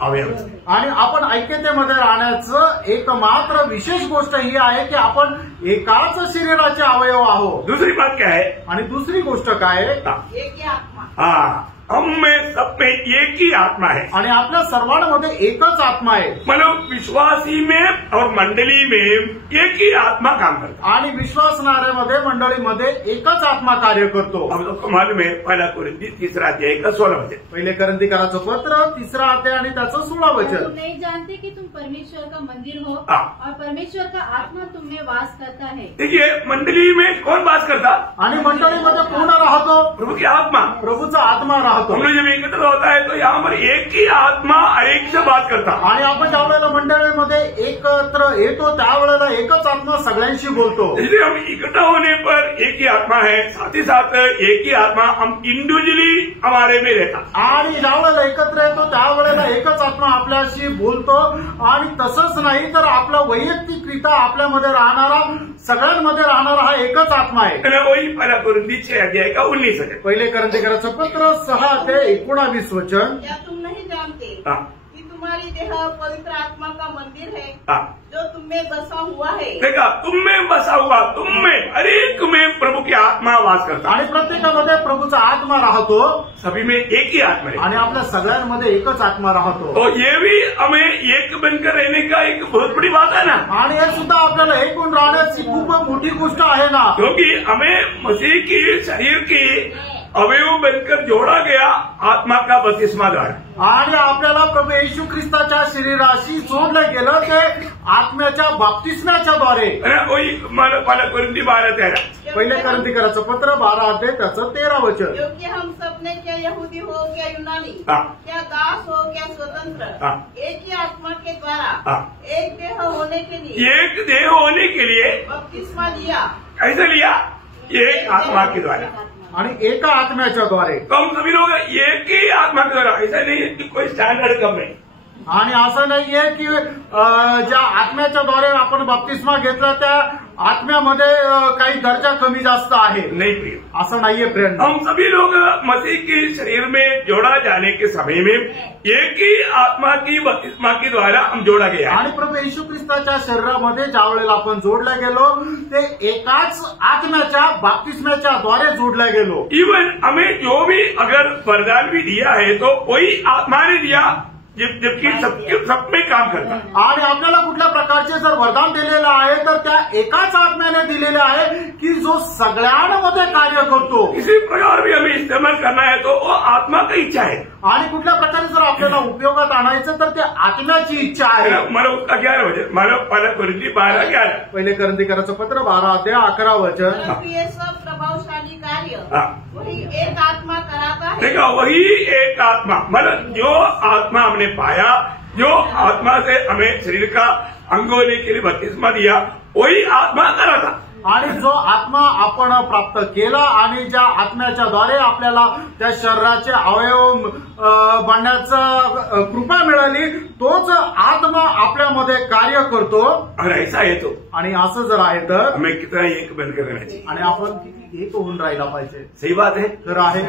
अवयव, आणि आपण ऐक्यतेमध्ये राहण्याचं एकमात्र विशेष गोष्ट ही आहे की आपण एकाच शरीराचे अवयव आहोत। दूसरी बात क्या है? आणि दुसरी गोष्ट काय? एक ही आत्मा। हाँ, हम में सब में एक ही आत्मा है। आणि आपल्या सर्वांमध्ये एकच आत्मा आहे। मतलब विश्वासी में और मंडली में एक ही आत्मा काम करता आणि विश्वासणाऱ्यामध्ये मंडळीमध्ये एकच आत्मा कार्य करतो। हम लोग को मालूम है 1 कोरिन्थी 3 अध्याय का 16 वचन। पहिले करंथीकराचं पत्र 3 अध्याय आणि त्याचं 16 वचन। तुम नहीं जानते कि तुम परमेश्वर का मंदिर हो और परमेश्वर का आत्मा तुम में वास करता है। देखिए मंडली में कौन वास करता? आणि मंडळीमध्ये कोण राहतो? प्रभु की आत्मा। प्रभूचा आत्मा राहतो। हम लोग जब एकत्र होता है तो यहाँ पर एक ही आत्मा हर एक से बात करता। आणि आपण ज्या वेळेला मंडळीमध्ये एकत्र येतो त्यावेळेला एकच आत्मा सगळ्यांशी बोलतो। इसलिए हम इकट्ठा होने पर एक ही आत्मा है, साथ ही साथ एक ही आत्मा हम इंडिविजुअली हमारे में रहता। आणि ज्या वेळेला एकत्र येतो त्यावेळेला एकच आत्मा आपल्याशी बोलतो। आणि तसंच नाही तर आपला वैयक्तिकरित्या आपल्यामध्ये राहणारा सगळ्यांमध्ये राहणारा हा एकच आत्मा आहे। वही 1 कोरिन्थी 6 अध्याय का 19 वचन। पहिले करंथीकराचं पत्र 6 ते 19 वचन। क्या तुम नहीं जानते कि तुम्हारी देह पवित्र आत्मा का मंदिर है जो तुम में बसा हुआ है। देखा, तुम में बसा हुआ, तुम में हर एक में प्रभु की आत्मा वास करता। आणि प्रत्येकामध्ये प्रभूचा आत्मा राहतो। सभी में एक ही आत्मा है आणि आपल्या सगळ्यांमध्ये एकच आत्मा राहतो। तो ये भी हमें एक बनकर रहने का एक बहुत बड़ी बात है ना। आणि हे सुद्धा आपल्याला एक होऊन राहण्याची खूप मोठी गोष्ट आहे ना। क्योंकि हमें मसीह की शरीर की अवयव बनकर जोड़ा गया आत्मा का बपतिस्मा द्वारा। आणि आपल्याला प्रभू येशू ख्रिस्ताच्या शरीराशी जोडलं गेलं ते आत्म्याच्या बाप्तिस्म्याच्या द्वारे। वही 1 कोरिन्थी 12:13। पहिले करंथीकराचं पत्र 12 अध्याय त्याचं 13 वचन। क्योंकि हम सब ने क्या यहूदी हो क्या यूनानी, हाँ। क्या दास हो क्या स्वतंत्र, हाँ। एक ही आत्मा के द्वारा हाँ। एक देह होने के लिए एक देह होने के लिए बपतिस्मा लिया। कैसे लिया? एक आत्मा के द्वारा। आणि एका आत्म्याच्या द्वारे। तो हम सभी लोग एक ही आत्मा के द्वारा, ऐसा नहीं है कि कोई स्टैंडर्ड कम है। आणि असं नाहीये की ज्या आत्म्याच्या द्वारे आपण बाप्तिस्मा घेतला त्या आत्म्यामध्ये काही दर्जा कमी जास्त आहे, नहीं प्रिय, असं नाहीये फ्रेंड। हम सभी लोग मसीह के शरीर में जोड़ा जाने के समय में एक ही आत्मा की बपतिस्मा के द्वारा हम जोड़ा गया। आणि प्रभू येशू ख्रिस्ताच्या शरीरामध्ये ज्या वेळेला आपण जोडल्या गेलो ते एकाच आत्म्याच्या बाप्तिस्म्याच्या द्वारे जोडल्या गेलो। इवन हमें जो भी अगर वरदान भी दिया है तो वही आत्मा ने दिया जबकि सब में काम करता। आणि आपल्याला कुठल्या प्रकारचे जर वरदान दिलेलं आहे तर त्या एकाच आत्म्याने दिलेले आहे की जो सगळ्यांमध्ये कार्य करतो। किसी प्रकार भी हमें इस्तेमाल करना है तो वो आत्मा की इच्छा है। आणि कुठल्या प्रकारे जर आपल्याला उपयोगात आणायचं तर ते आत्म्याची इच्छा आहे। मला उसका 11 वचन, मला 1 कोरिन्थी 12:11। पहिले करंथीकराचं पत्र 12 अध्याय 11 वचन। परंतु ये सब प्रभावशाली कार्य हाँ। वही एक आत्मा कराता है। देखा, वही एक आत्मा, मतलब जो आत्मा हमने पाया, जो आत्मा से हमें शरीर का अंग होने के लिए बपतिस्मा दिया, वही आत्मा करा था। आणि जो आत्मा आपण प्राप्त केला आणि ज्या आत्म्याच्या द्वारे आपल्याला त्या शरीराचे अवयव बांधण्याचा कृपा मिळाली तोच आत्मा आपल्यामध्ये कार्य करतो। और ऐसा है तो आणि असं जर आहे तर हमें कितना एक बनकर रहना चाहिए। आणि आपण किती एक होऊन राहिला पाहिजे। सही बात है आहे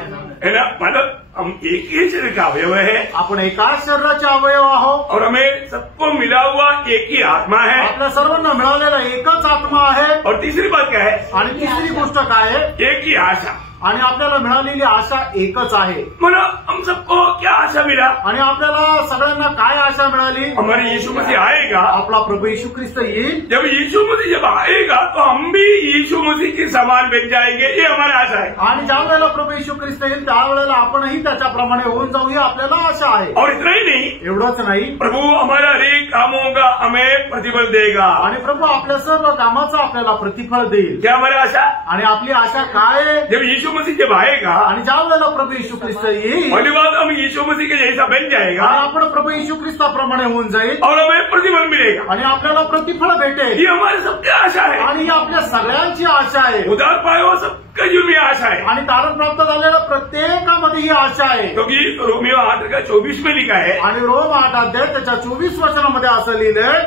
ना? मतलब हम एक ही शरीर का अवयव है, आपण एकाच शरीराचे अवयव आहोत और हमें सबको मिला हुआ एक ही आत्मा है। आपल्या सर्वांना मिळालेला एकच आत्मा आहे। और तीसरी बात क्या है? आणि तिसरी गोष्ट काय आहे? एक ही आशा। आणि आपल्याला मिळालेली आशा एकच आहे। मतलब हम सबको क्या आशा मिला? आणि आपल्याला सगळ्यांना काय आशा मिळाली? हमारे यीशु मसीह आएगा। आपला प्रभू येशू ख्रिस्त येईल। जब यीशु मसीह जब आएगा तो हम भी यीशु मसीह के समान बन जाएंगे, ये हमारी आशा है। आणि ज्या वेळेला प्रभू येशू ख्रिस्त येईल त्यावेळेला आपणही त्याच्याप्रमाणे होऊन जाऊ ही आपल्याला आशा आहे। और इतना ही नहीं, एवढंच नाही, प्रभु हमारा हर एक कामों का हमें प्रतिफल देगा। आणि प्रभू आपल्या सर्व कामाचं आपल्याला प्रतिफल देईल। क्या हमारी आशा? आणि आपली आशा काय आहे? जब यीशु मसीह जब आएगा, आणि ज्या वेळेला प्रभू येशू ख्रिस्त येईल पहली बात हम यीशु मसीह के जैसा बन जाएगा, आणि आपण प्रभू येशू ख्रिस्ताप्रमाणे होऊन जाईल और हमें प्रतिफल मिलेगा। आणि आपल्याला प्रतिफळ भेटेल। ये हमारे सबकी आशा है। आणि ही आपल्या सगळ्यांची आशा आहे। उधार पाए हुआ सबका जीवन में आशा है। आणि तारण प्राप्त झालेल्या प्रत्येकामध्ये ही आशा आहे। क्योंकि रोमियो 8:24 में लिखा है, आणि रोम 8 अध्याय त्याच्या 24 वचनामध्ये असं लिहिलंय,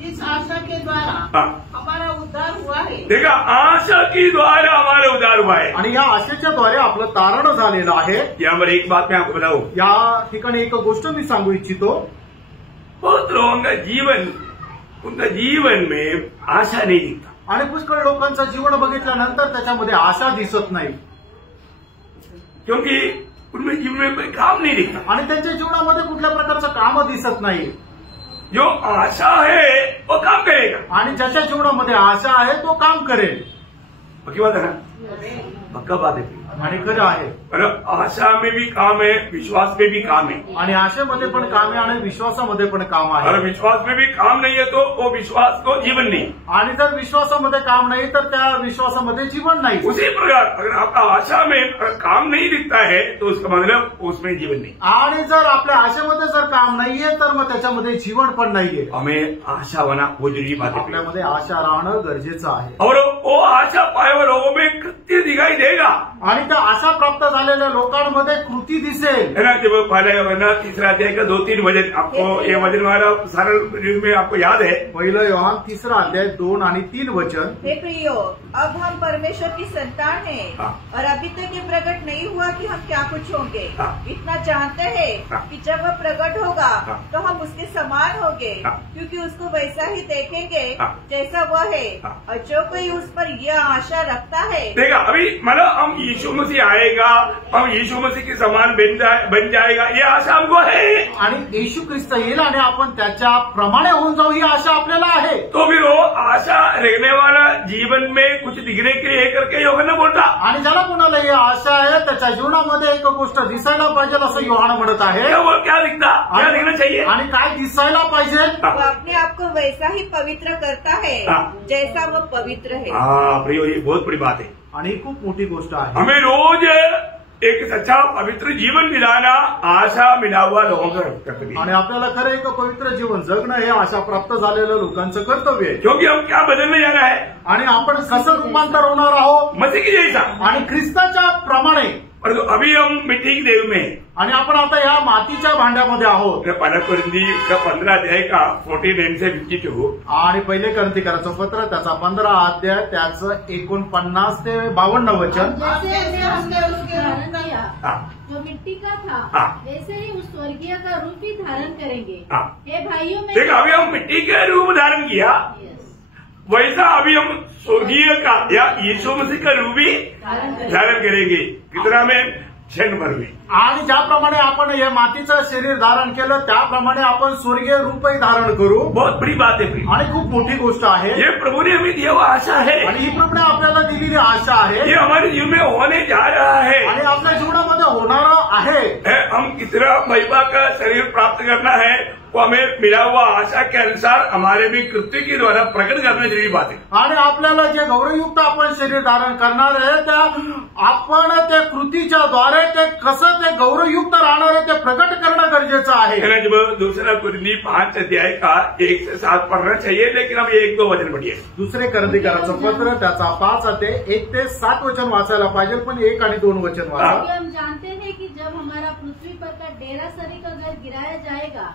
इस आशा के द्वारा हाँ। हमारा उद्धार हुआ है। देखा, आशा की द्वारा हमारा उद्धार हुआ है। आणि या आशेच्या द्वारे आपलं तारण झालेलं आहे। यहाँ पर एक बात मैं आपको बताऊं, या ठिकाणी एक गोष्ट मी सांगू इच्छितो। बहुत लोगों का जीवन, उनका जीवन में आशा नहीं दिखता। आणि पुष्कळ लोकांचं जीवन बघितल्यानंतर त्याच्यामध्ये आशा दिसत नाही। क्योंकि उनमें जीवन में कोई काम नहीं दिखता आणि त्यांच्या जीवनामध्ये कुठल्या प्रकारचं काम दिसत नाही. जो आशा है वो काम करेगा. आणि ज्याच्या जीवनामध्ये आशा आहे तो काम करेल. पक्की बात है ना. पक्का बात है. आणि खरं आहे. मतलब आशा में भी काम है, विश्वास में भी काम है. आणि आशेमध्ये पण काम आहे आणि विश्वासामध्ये पण काम आहे. अगर विश्वास में भी काम नहीं है तो वो विश्वास को जीवन नहीं. आणि जर विश्वासामध्ये काम नाही तर त्या विश्वासामध्ये जीवन नाही. उसी प्रकार अगर आपका आशा में काम नहीं दिखता है तो उसका मतलब उसमें जीवन नहीं. आणि जर आपल्या आशेमध्ये जर काम नाहीये तर मग त्याच्यामध्ये जीवन पण नाहीये. हमें आशा होना वो जरूरी बात है. आपल्यामध्ये आशा राहणं गरजेचं आहे. और वो आशा पाए हुए लोगों में कृत्य दिखाई देगा. आणि त्या आशा प्राप्त झालेल्या लोकांमध्ये कृती दिसेल. है ना. जब पहला तीसरा अध्याय का 2-3 वचन आपको ये वचन वाला सरल में आपको याद है. पहिलं योहान 3 अध्याय 2 आणि 3 वचन. हे प्रियो, अब हम परमेश्वर की संतान हैं और अभी तक ये प्रकट नहीं हुआ कि हम क्या कुछ होंगे. इतना जानते हैं कि जब वह प्रकट होगा तो हम उसके समान होंगे, क्योंकि उसको वैसा ही देखेंगे जैसा वह है. और जो कोई उस पर यह आशा रखता है. देखा अभी मतलब हम यीशु मसीह आएगा, हम यीशु मसीह के समान बन जाएगा, ये आशा हमको है. आणि येशू ख्रिस्त येईल आणि आपण त्याच्या प्रमाणे होऊन जाऊ ही आशा आपल्याला आहे. तो फिर वो आशा रखने वाला जीवन में कुछ दिखने के लिए करके योग बोलता. आणि ज्याला कोणाला ही आशा आहे त्याच्या जीवनामध्ये एक गोष्ट दिसायला पाहिजे असं योहान म्हणत आहे. वो क्या दिखता, क्या दिखना चाहिए आणि काय दिसायला पाहिजे. वो अपने आप को वैसा ही पवित्र करता है जैसा वह पवित्र है. हाँ प्रियो, ये बहुत बड़ी बात है. आणि खूप मोठी गोष्ट आहे. हमें रोज एक सच्चा पवित्र जीवन मिलाना आशा मिला हुआ लोगों का कर्तव्य. आणि आपल्याला खरं एक पवित्र जीवन जगणं हे आशा प्राप्त झालेल्या लोकांचं कर्तव्य आहे. क्योंकि हम क्या बदलने जाना है. आणि आपण कसं रूपांतर होणार आहोत मसीह की जैसा. आणि ख्रिस्ताच्या प्रमाणे. परंतु अभी हम मिट्टी की देव में. आणि आपण आता या मातीच्या भांड्यामध्ये आहोत. पहिला कोरिंथी 15 अध्याय का 49 से 52. आणि पहिले कोरिंथीकरांचं पत्र त्याचा 15 अध्याय त्याचं 49 ते 52 वचन. जैसे हमने उसके धारण किया हाँ. जो मिट्टी का था हाँ. वैसे ही उस स्वर्गीय का रूप भी धारण करेंगे. हाँ. हे भाइयों में देखा अभी हम मिट्टी के रूप धारण किया, वैसा अभी हम स्वर्गीय का या यीशु मसीह का रूप भी धारण करेंगे. कितना में क्षण भर में. आणि ज्याप्रमाणे आपण हे मातीचं शरीर धारण केलं त्याप्रमाणे आपण स्वर्गीय रूपही धारण करू. बहुत बड़ी बात है. आणि खूप मोठी गोष्ट आहे. ये प्रभु ने हमें दिया हुआ आशा है. आणि ही प्रभूने आपल्याला दिलेली आशा आहे. ये हमारे जीवन में होने जा रहा है. आणि आपल्या जीवनामध्ये होणारं आहे. हम कितना महिमा का शरीर प्राप्त करना है वो हमें मिला हुआ आशा के अनुसार हमारे भी कृत्य के द्वारा प्रकट करना जरूरी बात है. आणि आपल्याला जे गौरवयुक्त आपण शरीर धारण करणार आहे त्या आपण त्या कृतीच्या द्वारे ते कसं ते गौरवयुक्त राहणार आहे ते प्रकट करणं गरजेचं आहे. जब दूसरा कोरिन्थी 5 अध्याय का 1 से 7 पढ़ना चाहिए, लेकिन हम 1-2 वचन पढ़िए. दुसरे कोरिन्थीकरांचं पत्र त्याचा 5 अध्याय 1 ते 7 वचन वाचायला पाहिजे, पण 1 आणि 2 वचन वाचा. हम जानते हैं कि जब हमारा पृथ्वी पर का डेरा सरी का घर गिराया जाएगा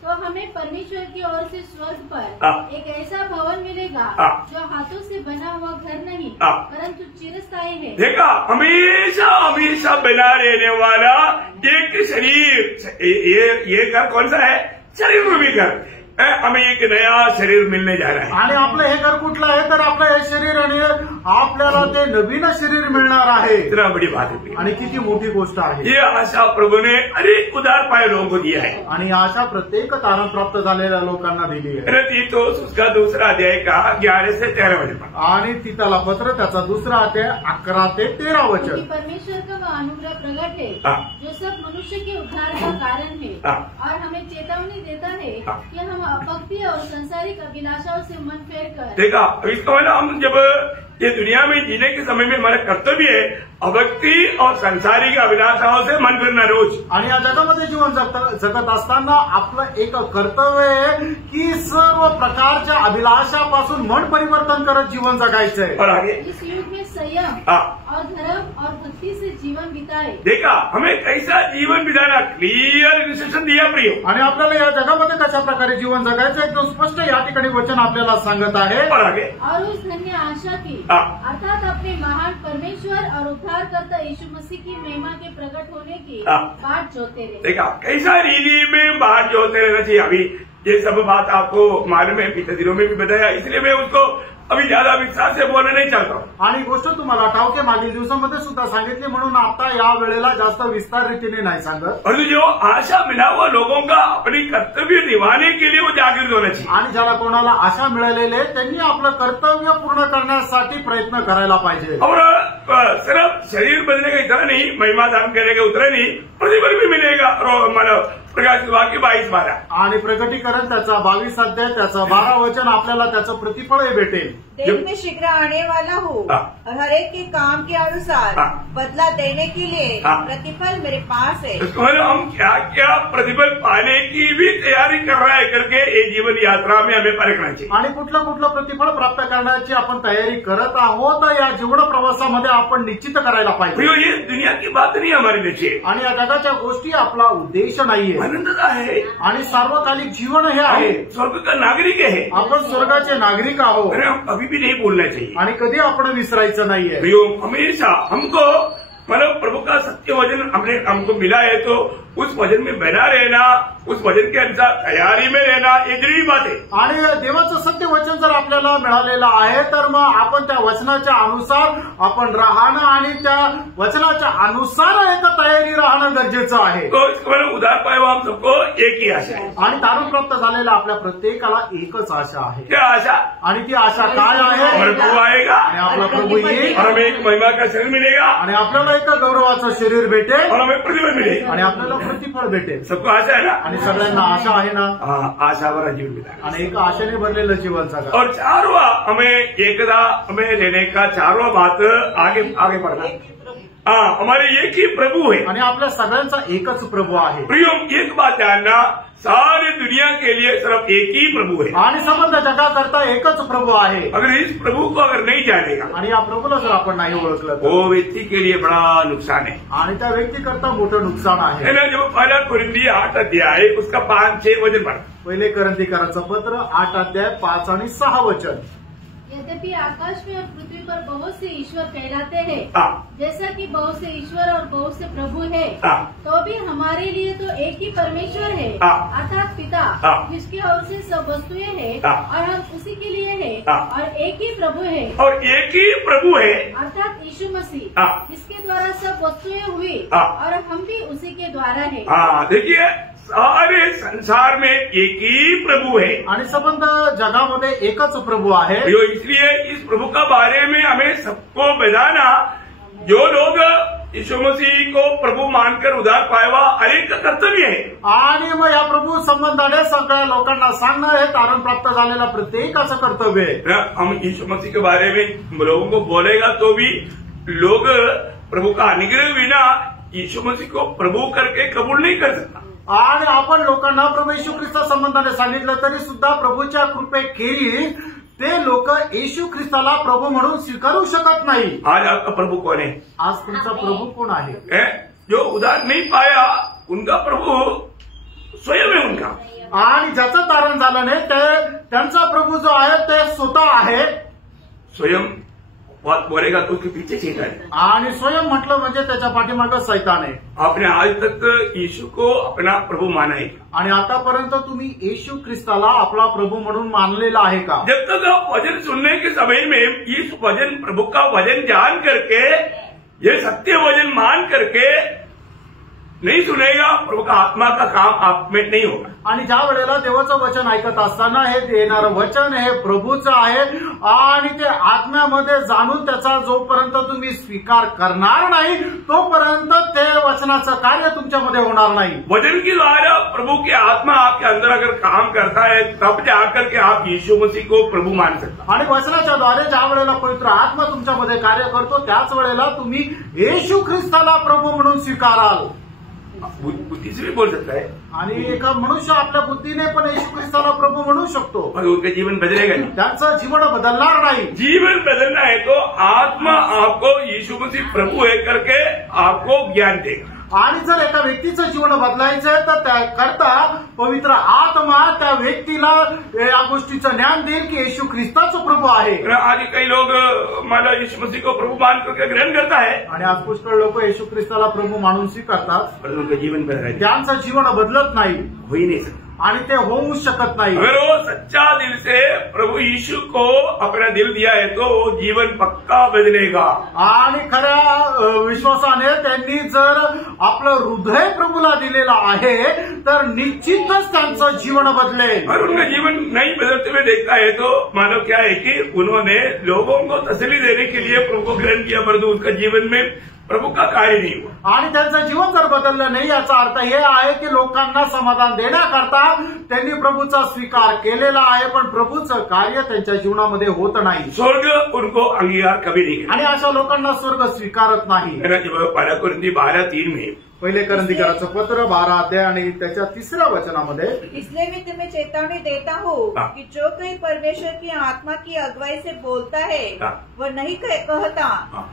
तो हमें परमेश्वर की ओर से स्वर्ग पर एक ऐसा भवन मिलेगा जो हाथों से बना हुआ घर नहीं परंतु चिरस्थायी है. देखा हमेशा हमेशा बना रहने वाला एक शरीर. ये घर कौन सा है. शरीर रूपी घर. हमें एक नया शरीर मिलने जा रहा है. आणि आपलं हे घर कुठलं आहे तर आपलं हे शरीर आणि आपल्याला ते नवीन शरीर मिळणार आहे. इतना बड़ी बात है. आणि किती मोठी गोष्ट आहे. ये आशा प्रभु ने अनेक उदार पाए लोगों को दिया है. आणि आशा प्रत्येक तारण प्राप्त झालेल्या लोकांना दिली आहे. तीतुस उसका दूसरा अध्याय का 11 से 13 वचन. आणि तीतला पत्र त्याचा दुसरा अध्याय 11 ते 13 वचन. परमेश्वर का वह अनुग्रह प्रकट है जो सब मनुष्य के उद्धार का कारण है और हमें चेतावनी देता है कि हम भक्ति और संसारिक अभिलाषाओं से मन फेर कर. देखा इसको है ना, हम जब ये दुनिया में जीने के समय में हमारा कर्तव्य है अभक्ती और संसारिक अभिलाषाओं से मन फिरना रोज. आणि या जगामध्ये जीवन जगत असताना आपलं एक कर्तव्य आहे की सर्व प्रकारच्या अभिलाषापासून मन परिवर्तन करत जीवन जगायचं आहे. और आगे इस युग में संयम और धर्म और भक्ति से जीवन बिताए. देखा हमें कैसा जीवन बिताना क्लियर इंस्ट्रक्शन दिया प्रियो. आणि आपल्याला या जगामध्ये कशा प्रकारे जीवन जगायचं एकदम स्पष्ट या ठिकाणी वचन आपल्याला सांगत आहे. और आगे और उस धन्य आशा की अर्थात अपने महान परमेश्वर और उद्धारकर्ता यीशु मसीह की महिमा के प्रकट होने की बाट जोते रहे. देखा कैसा रीति में बाट जोते रहना चाहिए. अभी ये सब बात आपको मालूम है, पिछले दिनों में भी बताया, इसलिए मैं उसको अभी ज्यादा विस्तार से बोलना नहीं चाहता हूँ। आणि गोष्ट तुम्हाला ठाऊक मागील दिवसामध्ये सुद्धा सांगितली, म्हणून आता या वेळेला जास्त विस्तार रीतीने नाही सांगत। और जो आशा मिला हुआ लोगों का अपनी कर्तव्य निभाने के लिए वो जागृत होना चाहिए। आणि ज्याला कोणाला आशा मिळालेले त्यांनी आपलं कर्तव्य पूर्ण करण्यासाठी प्रयत्न करायला पाहिजे। और सिर्फ शरीर बदलने का इतना नहीं, महिमा दान करेगा उतना नहीं, प्रतिफल भी मिलेगा। मतलब प्रकाश वाक्य 22-12 आणि प्रकटीकरण त्याचा 22 अध्याय त्याचा 12 वचन आपल्याला त्याचं प्रतिफळ भेटेल। दिन में शीघ्र आने वाला हूँ और हर एक के काम के अनुसार बदला देने के लिए प्रतिफल मेरे पास है। मतलब हम क्या क्या प्रतिफल पाने की भी तैयारी कर रहा है करके ये जीवन यात्रा में हमें परखना चाहिए। आणि कुठलं कुठलं प्रतिफळ प्राप्त करण्याची आपण तयारी करत आहोत या जीवन प्रवासामध्ये आपण निश्चित करायला पाहिजे। ये दुनिया की बात नहीं हमारे लिए, आणि या जगाच्या गोष्टी आपला उद्देश नाहीये, आनंदता है आणि सार्वकालिक जीवन हे आहे। स्वर्ग का नागरिक है, आपण स्वर्गाचे नागरिक आहोत। अभी भी नहीं भूलना चाहिए आणि कधी आपण विसरायचं नाहीये। हमेशा हमको मतलब प्रभु का सत्य वचन हमको मिला है तो उस वचन में बना रहना, उस वचन के अनुसार तैयारी में रहना, ये जरूरी बात है। आणि देवाचं सत्य वचन जर आपल्याला मिळालेलं आहे तर मग आपण त्या वचनाच्या अनुसार आपण राहणं आणि त्या वचनाच्या अनुसार एक तयारी राहणं गरजेचं आहे। तो इसको उधार पाए हुआ हम सबको एक ही आशा है। आणि तारण प्राप्त झालेला आपल्या प्रत्येकाला एकच आशा आहे। क्या आशा? आणि ती आशा काय आहे? हमारा प्रभु आएगा आणि आपला प्रभू येईल और हमें एक महिमा का शरीर मिलेगा आणि आपल्याला एक गौरवाचं शरीर भेटेल और हमें प्रतिफल मिलेगा आणि आपल्याला प्रतिफळ भेटेल। सबको आशा है ना? आणि सगळ्यांना आशा आहे ना? आशा भरा जीवन बिता आणि एक आशेने भरलेलं जीवन जगा। और चारवा हमें एकता हमें लेने का चारवा बात आगे बढ़ना। हमारे एक ही प्रभु है आणि आपल्या सगळ्यांचा एकच प्रभू आहे। प्रियो एक बात जानना, सारी दुनिया के लिए सिर्फ एक ही प्रभु है आणि समस्त जगाकरता एकच प्रभु आहे। अगर इस प्रभु को अगर नहीं जानेगा आणि या प्रभूला जर आपण नाही ओळखलं तर वो व्यक्ति के लिए बड़ा नुकसान है आणि त्या व्यक्तीकरता मोठं नुकसान आहे। है ना? जो पहला कुरिन्थी 8 अध्याय उसका 5-6 वचन पढ़। पहिले करंथीकरांचं पत्र 8 अध्याय 5 आणि 6 वचन। यद्यपि आकाश में और पृथ्वी पर बहुत से ईश्वर कहलाते हैं, जैसा कि बहुत से ईश्वर और बहुत से प्रभु है, तो भी हमारे लिए तो एक ही परमेश्वर है अर्थात पिता, जिसकी ओर से सब वस्तुएं हैं और हम उसी के लिए हैं, और एक ही प्रभु है और एक ही प्रभु है अर्थात यीशु मसीह, जिसके द्वारा सब वस्तुएं हुई और हम भी उसी के द्वारा है। देखिए सारे संसार में एक ही प्रभु है आणि संबंध जगामध्ये एकच प्रभू आहे। इसलिए इस प्रभु का बारे में हमें सबको बताना, जो लोग यीशु मसीह को प्रभु मानकर उद्धार पाएवा अनेक का कर्तव्य है। आणि मग या प्रभू संबंधाने सगळ्या लोकांना सांगणं हे तारण प्राप्त झालेला प्रत्येकाचं कर्तव्य आहे। हम यीशु मसीह के बारे में लोगों को बोलेगा तो भी लोग प्रभु का अनुग्रह बिना यीशु मसीह को प्रभु करके कबूल नहीं कर सकता। आणि आपण लोकांना प्रभू येशू ख्रिस्ता संबंधाने सांगितलं तरी सुद्धा प्रभूच्या कृपेखेरीज ते लोक येशू ख्रिस्ताला प्रभू म्हणून स्वीकारू शकत नाही। आज आपका प्रभु कौन है? आज तुमचा प्रभू कोण आहे? जो उद्धार नहीं पाया उनका प्रभु स्वयं है उनका। आणि ज्याचं तारण झालं नाही त्यांचा प्रभू जो आहे ते स्वतः आहे। स्वयं बात बोलेगा तो उसके पीछे शैतान है। आणि स्वयं म्हटलं म्हणजे त्याच्या पाठीमागे शैतान आहे। आपने आज तक यीशु को अपना प्रभु माना है? आणि आतापर्यंत तुम्ही येशू ख्रिस्ताला आपला प्रभू म्हणून मानलेला आहे का? जब तक आप वचन सुनने के समय में इस वचन प्रभु का वचन जान करके, ये सत्य वचन मान करके नहीं सुनेगा, प्रभु का आत्मा का काम आप में नहीं होगा। आणि ज्या वेळेला देवाचं वचन ऐकत असताना हे देणारं वचन हे प्रभूचं आहे आणि ते आत्म्यामध्ये जाणून त्याचा जोपर्यंत तुम्ही स्वीकार करणार नाही तोपर्यंत ते वचनाचं कार्य तुमच्यामध्ये होणार नाही। वचन के द्वारा प्रभु की आत्मा आपके अंदर अगर काम करता है तब जाकर के आप यीशु मसीह को प्रभु मान सकता। आणि वचनाच्या द्वारे ज्या वेळेला पवित्र आत्मा तुमच्यामध्ये कार्य करतो त्याच वेळेला तुम्ही येशू ख्रिस्ताला प्रभू म्हणून स्वीकाराल। बुद्धि से भी बोल सकता है आणि एका मनुष्य आपल्या बुद्धीने पण येशू ख्रिस्ताला प्रभू म्हणू शकतो, पर उनका जीवन बदलेगा नहीं। त्यांचं जीवन बदलणार नाही। जीवन बदलना है तो आत्मा आपको यीशु मसीह प्रभु है करके आपको ज्ञान देगा। आणि जर एका व्यक्तीचं जीवन बदलायचं तर त्याकरता पवित्र आत्मा त्या व्यक्तीला या गोष्टीचं ज्ञान देईल की येशू ख्रिस्ताचं प्रभू आहे। आज कई लोग मला यीशु मसीह को प्रभु मान करके ग्रहण करता है आणि आज पुष्कळ लोक येशू ख्रिस्ताला प्रभू मानून स्वीकारतात, पर उनका जीवन बदल त्यांचं जीवन बदलत नाही, हो ही नहीं सकता। आणि ते होऊ शकत नाही. अगर वो सच्चा दिल से प्रभु यीशु को अपना दिल दिया है तो वो जीवन पक्का बदलेगा. आणि खऱ्या विश्वासाने त्यांनी जर आपलं हृदय प्रभूला दिलेलं आहे तर निश्चितच त्यांचं जीवन बदलेल. और उनका जीवन नहीं बदलते हुए देखता है तो मानो क्या है कि उन्होंने लोगों को तसल्ली देने के लिए प्रभु को ग्रहण किया परंतु उनका जीवन में प्रभु का कार्य नहीं हुआ. आणि त्यांचं जीवन जर बदललं नाही याचा अर्थ हे आहे की लोकांना समाधान देण्याकरता त्यांनी प्रभूचा स्वीकार केलेला आहे पण प्रभूचं कार्य त्यांच्या जीवनामध्ये होत नाही. स्वर्ग उनको अंगीकार कभी नहीं किया. आणि अशा लोकांना स्वर्ग स्वीकारत नाही. पहिला कोरिंथी 12:3 में पहिले करंथीकराचं पत्र 12 अध्याय आणि त्याच्या 3ऱ्या वचनामध्ये इसलिए मैं तुम्हें चेतावनी देता हूँ कि जो कोई परमेश्वर की आत्मा की अगुवाई से बोलता है वह नहीं कहता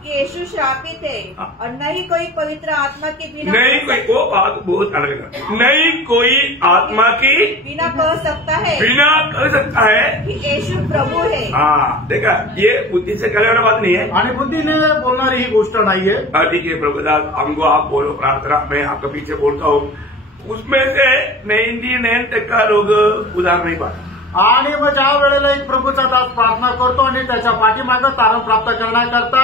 कि यीशु श्रापित है और नहीं कोई पवित्र आत्मा के बिना नहीं कोई, वो बात बहुत अलग है. नहीं कोई आत्मा की बिना कह सकता है कि यीशु प्रभु है. हाँ देखा, ये बुद्धि से कहने वाला बात नहीं है आणि बुद्धीने बोलणारी ही गोष्ट नाहीये. ठीक है प्रभुदास हमको आप बोलो प्रार्थना मैं आपके पीछे बोलता हूँ उसमें से 99% लोग उधार नहीं पाते. आणि मग ज्या वेळेला एक प्रभूचा दास प्रार्थना करतो आणि त्याच्या पाठीमागे तारण प्राप्त करण्याकरता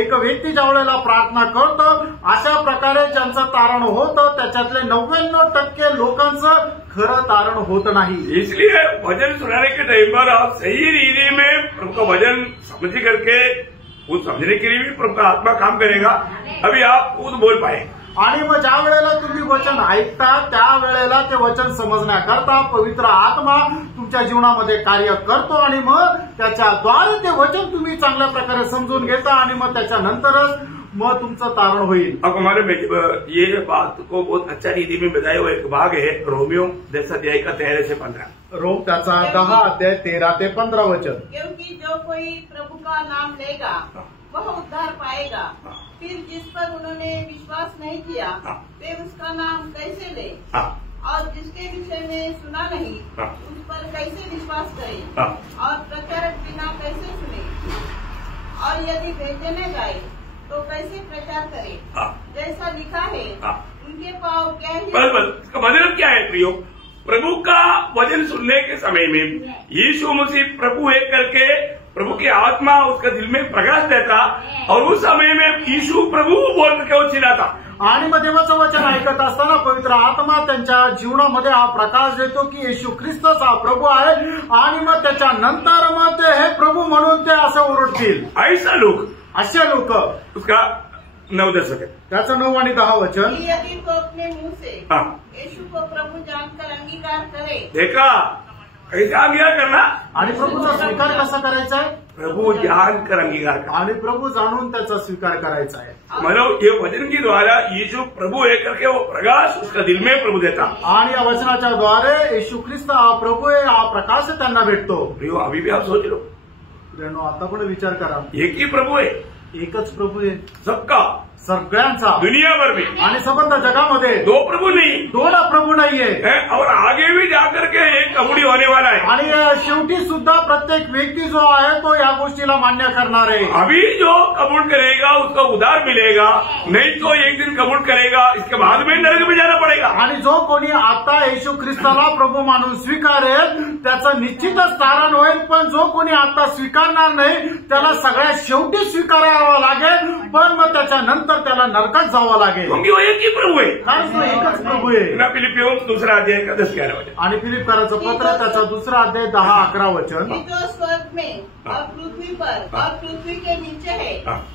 एक व्यक्ती ज्या वेळेला प्रार्थना करतो अशा प्रकारे ज्यांचं तारण होतं त्याच्यातले 99% लोकांचं खरं तारण होत नाही. इसलिए भजन सुनाने के टाइम पर आप सही रीति में प्रभु का भजन समझ करके वो समझने के लिए भी प्रभु का आत्मा काम करेगा. अभी आप खुद बोल पाए. आणि मग ज्या वेळेला तुम्ही वचन ऐकता त्या वेळेला ते वचन समजण्याकरता पवित्र आत्मा तुमच्या जीवनामध्ये कार्य करतो आणि मग त्याच्याद्वारे ते वचन तुम्ही चांगल्या प्रकारे समजून घेता आणि मग त्याच्यानंतरच मग तुमचं तारण होईल. अब हमारे ये बात को बहुत अच्छा रीति में बताया हुआ एक भाग है रोमियो 10 अध्याय का 13 से 15. रोम त्याचा 10 अध्याय 13 ते 15 वचन. क्योंकि जो कोई प्रभु का नाम लेगा वह उद्धार पाएगा. फिर जिस पर उन्होंने विश्वास नहीं किया वे उसका नाम कैसे ले और जिसके विषय में सुना नहीं उस पर कैसे विश्वास करे और प्रचारक बिना कैसे सुने और यदि भेजने जाए तो कैसे प्रचार करे. जैसा लिखा है उनके पाँव क्या ही. इसका मतलब क्या है प्रियो? प्रभु का वचन सुनने के समय में यीशु मसीह प्रभु है करके प्रभु की आत्मा उसका दिल में प्रकाश देता और उस समय में यीशु प्रभु बोल के वो चिल्लाता. आणि मग देवाचं वचन ऐकत असताना पवित्र आत्मा त्यांच्या जीवनामध्ये हा प्रकाश देतो की येशू ख्रिस्तच हा प्रभू आहे आणि मग त्याच्यानंतर मग ते हे प्रभू म्हणून ते असं ओरडतील. ऐसा लोक असे लोक. उसका 9-10 त्याचं 9 आणि 10 वचन. यदि तो अपने मुंह से यीशु को प्रभु जानकर अंगीकार करे. देखा कैसे अंगीकार करना आणि प्रभूचा स्वीकार कसा करायचा आहे. प्रभु जानकर अंगीकार करना आणि प्रभू जाणून त्याचा स्वीकार करायचा आहे. मतलब ये वचन के द्वारा यीशु प्रभु है करके वो प्रकाश उसका दिल में प्रभु देता. आणि या वचनाच्या द्वारे येशू ख्रिस्त हा प्रभू आहे हा प्रकाश त्यांना भेटतो. प्रियो अभी भी आप सोच लो आता पण विचार करा. एक ही प्रभु है. एकच प्रभू आहे सबका सगळ्यांचा दुनियाभर में. आणि संबंध जगामध्ये 2 प्रभु नहीं 2 प्रभू नाहीये और आगे भी जाकर के एक कबूडी होने वाला है. आणि शेवटी सुद्धा प्रत्येक व्यक्ती जो आहे तो या गोष्टीला मान्य करणार आहे. अभी जो कबूल करेगा उसको उधार मिलेगा नहीं तो एक दिन कबूल करेगा इसके बाद में नरक में जाना पड़ेगा. आणि जो कोणी आता येशू ख्रिस्ताला प्रभू मानून स्वीकारेल त्याचं निश्चितच तारण होईल पण जो कोणी आता स्वीकारणार नाही त्याला सगळ्यात शेवटी स्वीकारावं लागेल पण मग त्याच्यानंतर त्याला नरकात जावं लागेल. वो एक ही प्रभु है. कारण तो एकच प्रभू आहे. फिलिपियों 2 अध्याय का 10-11 वचन. आणि फिलिपकराचं पत्र त्याचा 2 अध्याय 10-11 वचन. जो स्वर्ग में और पृथ्वी पर और पृथ्वी के नीचे है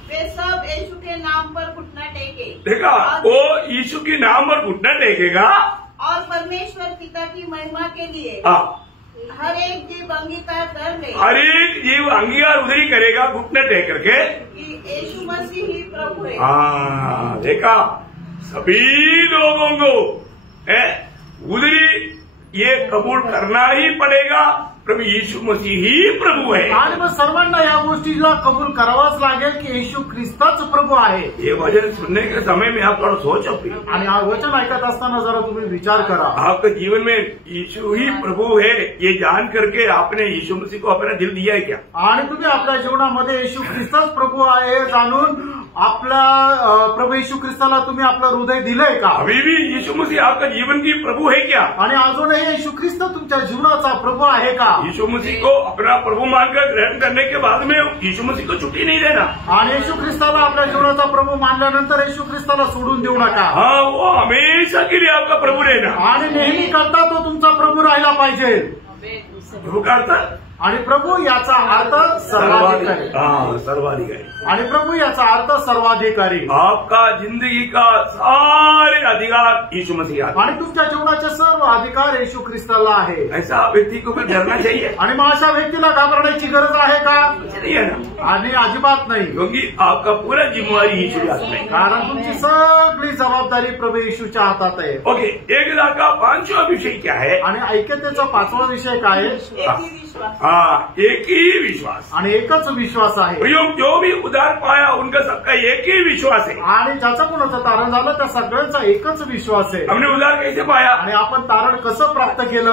वे सब यीशु के नाम पर घुटना टेके. देखा वो यीशु के नाम पर घुटना टेकेगा और परमेश्वर पिता की महिमा के लिए हर एक जीव अंगीकार कर ले. हर एक जीव अंगीकार उधर ही करेगा घुटने टेक करके कि यीशु मसीह ही प्रभु है. हाँ देखा सभी लोगों को उधर ही ये कबूल करना ही पड़ेगा प्रभु यीशु मसीह ही प्रभु है। आणि मग सर्वांना या गोष्टीला कबूल करावाच लागेल की येशू ख्रिस्तच प्रभु आहे। ये वचन सुनने के समय में आप थोड़ा सोचो आणि हा वचन ऐकत असताना जरा तुम्ही विचार करा, आपके जीवन में यीशु ही प्रभु है ये जान करके आपने यीशु मसीह को अपना दिल दिया है क्या? आणि तुम्ही आपल्या जीवनामध्ये येशू ख्रिस्तच प्रभु आहे जाणून आपला प्रभू येशू ख्रिस्ताला तुम्ही आपलं हृदय दिलंय का? अभी भी यीशु मसीह आपका जीवन की प्रभु है क्या? आणि अजूनही येशू ख्रिस्त तुमच्या जीवनाचा प्रभु आहे का? यीशु मसीह को अपना प्रभु मानकर ग्रहण करने के बाद में यीशु मसीह को छुट्टी नहीं देना। आणि येशू ख्रिस्ताला आपल्या जीवनाचा प्रभु मानल्यानंतर येशू ख्रिस्ताला सोडून देऊ नका। हाँ, वो हमेशा के लिए आपका प्रभु रहना। आणि नेहमी करता तो तुमचा प्रभु राहिला पाहिजे। प्रभु का अर्थ आणि प्रभू याचा अर्थ सर्वाधिकारी। हाँ, सर्वाधिकारी। आणि प्रभू याचा अर्थ सर्वाधिकारी। आपका जिंदगी का सारे अधिकार यीशु मसीह आता है। आणि तुमच्या जीवनाचे सर्व अधिकार येशू ख्रिस्ताला आहे। ऐसा व्यक्ति को फिर डरना चाहिए आणि मग अशा व्यक्तीला घाबरण्याची गरज आहे का? नहीं है ना, आणि अजिबात नाही, क्योंकि आपका पूरा जिम्मेवारी यीशु के हाथ में है। कारण तुमची सगळी जबाबदारी प्रभू येशूच्या हातात आहे। ओके, 1,000 का 5वां विषय क्या है? आणि ऐक्यतेचा 5वा विषय काय? एक ही विश्वास। हाँ, एक ही विश्वास। आणि एकच विश्वास आहे। जो भी उद्धार पाया उनका सबका एक ही विश्वास है। आणि ज्याचा कोणाचं तारण झालं त्या सगळ्यांचा एकच विश्वास आहे। हमने उद्धार कैसे पाया? आणि आपण तारण कसं प्राप्त केलं?